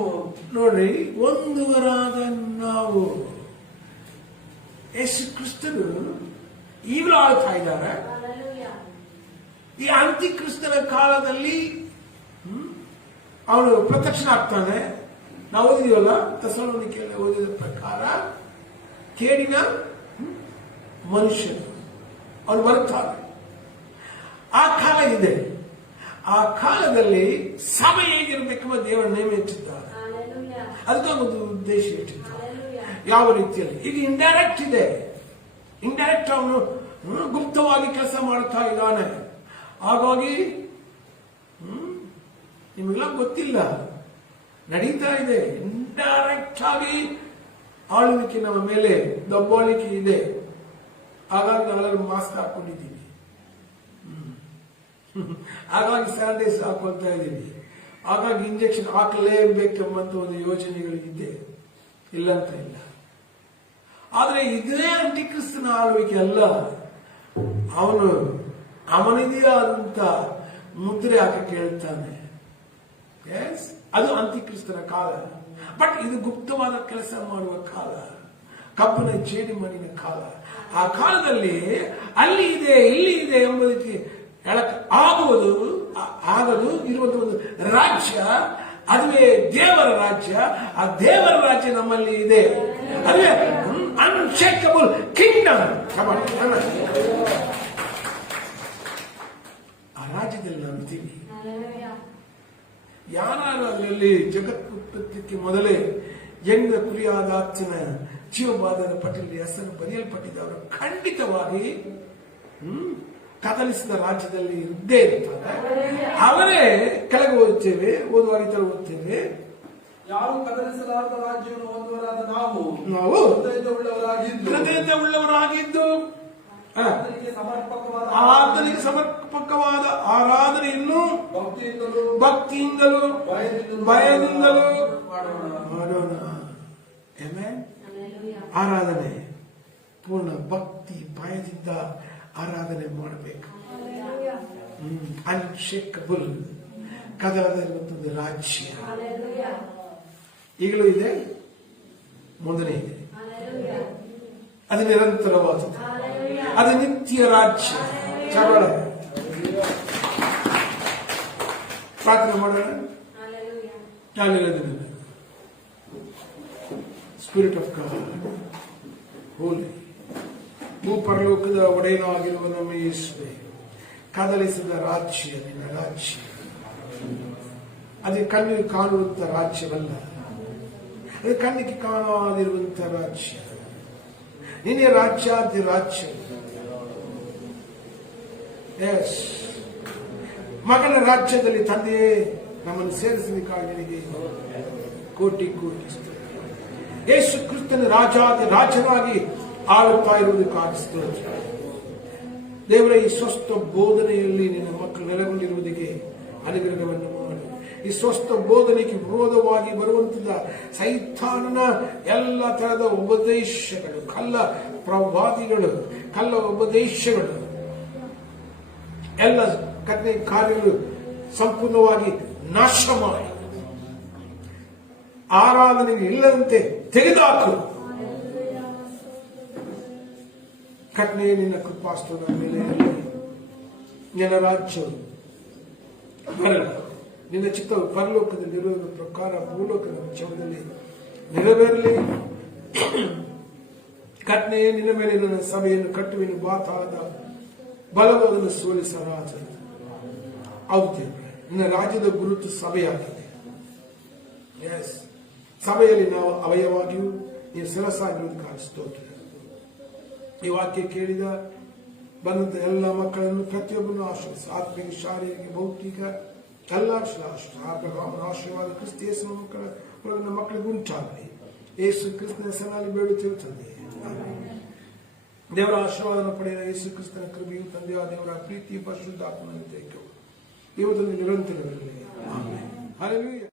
ನೋಡ್ರಿ, ಹೊಂದುವರಾದ ನಾವು. ಯೇಸು ಕ್ರಿಸ್ತನು ಈಗಲೂ ಆಳ್ತಾ ಇದ್ದಾರೆ. ಈ ಅಂತಿಕ್ರಿಸ್ತನ ಕಾಲದಲ್ಲಿ ಅವನು ಪ್ರತ್ಯಕ್ಷ ಆಗ್ತಾನೆ. ನಾವು ಓದಿದೀವಲ್ಲ, ಥೆಸಲೋನಿಕೇಯಲ್ಲಿ ಓದಿದ ಪ್ರಕಾರ ಕೇಡಿನ ಮನುಷ್ಯನು ಅವನು ಬರ್ತಾನೆ. ಆ ಕಾಲ ಇದೆ. ಆ ಕಾಲದಲ್ಲಿ ಸಭೆ ಹೇಗಿರಬೇಕೆಂಬ ದೇವರ ನೇಮ ಇಟ್ಟಿದ್ದಾರೆ. ಅದಕ್ಕೆ ಒಂದು ಉದ್ದೇಶ ಇಟ್ಟಿದ್ದಾರೆ. ಯಾವ ರೀತಿಯಲ್ಲಿ? ಈಗ ಇಂಡೈರೆಕ್ಟ್ ಇದೆ. ಇಂಡೈರೆಕ್ಟ್ ಅವನು ಗುಪ್ತವಾಗಿ ಕೆಲಸ ಮಾಡುತ್ತಾ ಇದ್ದಾನೆ. ಹಾಗಾಗಿ ನಿಮಗೆಲ್ಲ ಗೊತ್ತಿಲ್ಲ, ನಡೀತಾ ಇದೆ. ಇಂಡೈರೆಕ್ಟ್ ಆಗಿ ಆಳುವಿಕೆ ನಮ್ಮ ಮೇಲೆ ದಬ್ಬಾಳಿಕೆ ಇದೆ. ಹಾಗಾಗಿ ನಾವೆಲ್ಲರೂ ಮಾಸ್ಕ್ ಹಾಕೊಂಡಿದ್ದೀವಿ. ಹಾಗಾಗಿ ಸ್ಯಾನಿಟೈಸ್ ಹಾಕೊಳ್ತಾ ಇದ್ದೀವಿ. ಹಾಗಾಗಿ ಇಂಜೆಕ್ಷನ್ ಹಾಕಲೇಬೇಕೆಂಬಂತ ಒಂದು ಯೋಜನೆಗಳಿದೆ, ಇಲ್ಲ ಅಂತ ಇಲ್ಲ. ಆದ್ರೆ ಇದೇ ಅಂಟಿಕ್ರಿಸ್ತನ ಆಳ್ವಿಕೆ ಅಲ್ಲ. ಅವನಿದೇ ಆದಂತ ಮುದ್ರೆ ಹಾಕಿ ಹೇಳ್ತಾನೆ. ಅದು ಅಂತಿಕ್ರಿಸ್ತನ ಕಾಲ. ಬಟ್ ಇದು ಗುಪ್ತವಾದ ಕೆಲಸ ಮಾಡುವ ಕಾಲ, ಕಬ್ಬಿನ ಜೇಡಿ ಮಣ್ಣಿನ ಕಾಲ. ಆ ಕಾಲದಲ್ಲಿ ಅಲ್ಲಿ ಇದೆ ಇಲ್ಲಿ ಇದೆ ಎಂಬುದಕ್ಕೆ ಹೇಳಕ್ ಆಗದು ಇರುವಂತಹ ಒಂದು ರಾಜ್ಯ, ಅದುವೇ ದೇವರ ರಾಜ್ಯ. ಆ ದೇವರ ರಾಜ್ಯ ನಮ್ಮಲ್ಲಿ ಇದೆ. ಅದುವೇ ಅನ್ಶೇಕಬಲ್ ಕಿಂಗ್ಡಮ್. ಆ ರಾಜ್ಯದಲ್ಲಿ ನಾವು ಇದ್ದೀವಿ. ಯಾರು ಅದರಲ್ಲಿ ಜಗತ್ಪುತ್ರಕ್ಕೆ ಮೊದಲೇ ಹೆಣ್ಣ ಕುರಿಯಾದ ಅಚ್ಚನ ಜೀವಬಾಧದ ಪಟ್ಟಿಯಲ್ಲಿ ಹೆಸರು ಬರೆಯಲ್ಪಟ್ಟಿದ್ದವರು ಖಂಡಿತವಾಗಿ ಕದಲಿಸಿದ ರಾಜ್ಯದಲ್ಲಿ ಇದ್ದೇ ಇರ್ತಾರೆ. ಅವರೇ ಕೆಳಗೆ ಓದುತ್ತೇವೆ, ಓದುವಾಗ ಈ ತರ ಓದ್ತೇವೆ. ಯಾರು ಕದಲಿಸಲಾರದ ರಾಜ್ಯವನ್ನು ಹೊಂದುವರಾದ ನಾವು ಹೃದಯವುಳ್ಳವರಾಗಿದ್ದು ಆತನಿಗೆ ಆತನಿಗೆ ಸಮರ್ಪಕವಾದ ಸಮರ್ಪಕವಾದ ಆರಾಧನೆಯನ್ನು ಭಕ್ತಿಯಿಂದಲೂ ಭಯದಿಂದಲೂ ಮಾಡೋಣ. ಆರಾಧನೆ ಪೂರ್ಣ ಭಕ್ತಿ ಭಯದಿಂದ ಆರಾಧನೆ ಮಾಡಬೇಕು. ಅನ್ಶೇಕಬಲ್ ಕದಲದಿರುವಂತದ್ದು ರಾಜ್ಯ ಈಗಲೂ ಇದೆ, ಮುಂದನೇ ಇದೆ. ಅದು ನಿರಂತರವಾದದ್ದು, ಅದು ನಿತ್ಯ ರಾಜ್ಯ. ಚಗಳ ಪ್ರಾರ್ಥನೆ ಮಾಡೋಣ. ಸ್ಪಿರಿಟ್ ಆಫ್ ಗಾಡ್, ಹೋಲಿ, ಭೂಪರಲೋಕದ ಒಡೆಯನಾಗಿರುವ ನಮ್ಮ ಯೇಸುವೆ, ಕದಲಿಸಿದ ರಾಜ್ಯ ನಿನ್ನ ರಾಜ್ಯ. ಅದು ಕಣ್ಣಿಗೆ ಕಾಣುವಂತ ರಾಜ್ಯವಲ್ಲ, ಅದು ಕಣ್ಣಿಗೆ ಕಾಣಾದಿರುವಂತ ರಾಜ್ಯ. ನಿನ್ನೆ ರಾಜ್ಯಾದಿ ರಾಜ್ಯ. ಎಸ್, ಮಗನ ರಾಜ್ಯದಲ್ಲಿ ತಂದೆಯೇ ನಮ್ಮನ್ನು ಸೇರಿಸಲಿಕ್ಕಾಗಿ ನಿನಗೆ ಕೋಟಿ ಕೋಟಿ ಸ್ತೋತ್ರ. ಯೇಸು ಕ್ರಿಸ್ತನ ರಾಜಾದಿ ರಾಜನಾಗಿ ಆಳುತ್ತಾ ಇರುವುದಕ್ಕಾಗಿ ಸ್ತೋತ್ರ. ದೇವರ ಈ ಸ್ವಸ್ಥ ಬೋಧನೆಯಲ್ಲಿ ನಿನ್ನ ಮಕ್ಕಳು ನೆಲೆಗೊಂಡಿರುವುದಕ್ಕೆ ಅನುಗ್ರಹವನ್ನು ಮಾಡಿ. ಈ ಸ್ವಸ್ಥ ಬೋಧನೆಗೆ ವಿರೋಧವಾಗಿ ಬರುವಂತಹ ಸೈತಾನನ ಎಲ್ಲ ತರಹದ ಉಪದೇಶಗಳು, ಕಳ್ಳ ಪ್ರವಾದಿಗಳು, ಕಳ್ಳ ಉಪದೇಶಗಳು, ಎಲ್ಲ ಕಠಿಣ ಕಾರ್ಯಗಳು ಸಂಪೂರ್ಣವಾಗಿ ನಾಶ ಮಾಡಿ ಆರಾಧನೆಗೆ ಇಲ್ಲದಂತೆ ತೆಗೆದುಹಾಕು. ಕಠಿಣ ನಿನ್ನ ಕೃಪಾಸ್ತದ ಮೇಲೆ ನಿನ್ನ ರಾಜ್ಯವು ಬರಲ್ಲ. ನಿನ್ನ ಚಿತ್ತವು ಪರಲೋಕದಲ್ಲಿರುವುದರ ಪ್ರಕಾರ ಭೂಲೋಕದ ವಿಚಾರದಲ್ಲಿ ನೆರವೇರಲಿ. ಕಟ್ನೆಯೇ ನಿನ್ನ ಮೇಲೆ ನನ್ನ ಸಭೆಯನ್ನು ಕಟ್ಟುವೆನು, ಬಾತಾದ ಬಲವಾದನ್ನು ಸೋಲಿಸರಾಜ. ಹೌದು, ನಿನ್ನ ರಾಜ್ಯದ ಗುರುತು ಸಭೆಯಾಗಿದೆ. ಎಸ್, ಸಭೆಯಲ್ಲಿ ನಾವು ಅವಯವಾಗಿಯೂ ನೀವು ಸರಸಾಗಿರುವುದಕ್ಕಾಗಿ ಸ್ತೋತ್ರ. ಈ ವಾಕ್ಯ ಕೇಳಿದ ಬಂದಂತ ಎಲ್ಲ ಮಕ್ಕಳನ್ನು ಪ್ರತಿಯೊಬ್ಬರನ್ನು ಆಶ್ರಯಿಸಿ, ಆತ್ಮಿಕ, ಶಾರೀರಿಕ, ಭೌತಿಕ ಎಲ್ಲ ಆಶೀರ್ವಾದ ಕ್ರಿಸ್ತ ಯೇಸುವಿನ ಮಕ್ಕಳಿಗೆ ಉಂಟಾಗಲಿ. ಯೇಸು ಕ್ರಿಸ್ತನ ಹೆಸರಿನಲ್ಲಿ ಬೇಡುತ್ತಿರುತ್ತದೆ. ದೇವರ ಆಶೀರ್ವಾದವನ್ನು ಪಡೆಯುವ ಯೇಸು ಕ್ರಿಸ್ತನ ಕೃಪೆಯು, ತಂದೆಯ ದೇವರ ಪ್ರೀತಿ, ಪರಿಶುದ್ಧಾತ್ಮನ ಇವತ್ತೊಂದು ನಿರಂತರವಿರಲಿ. ಆಮೆನ್. ಹಲ್ಲೆಲೂಯಾ.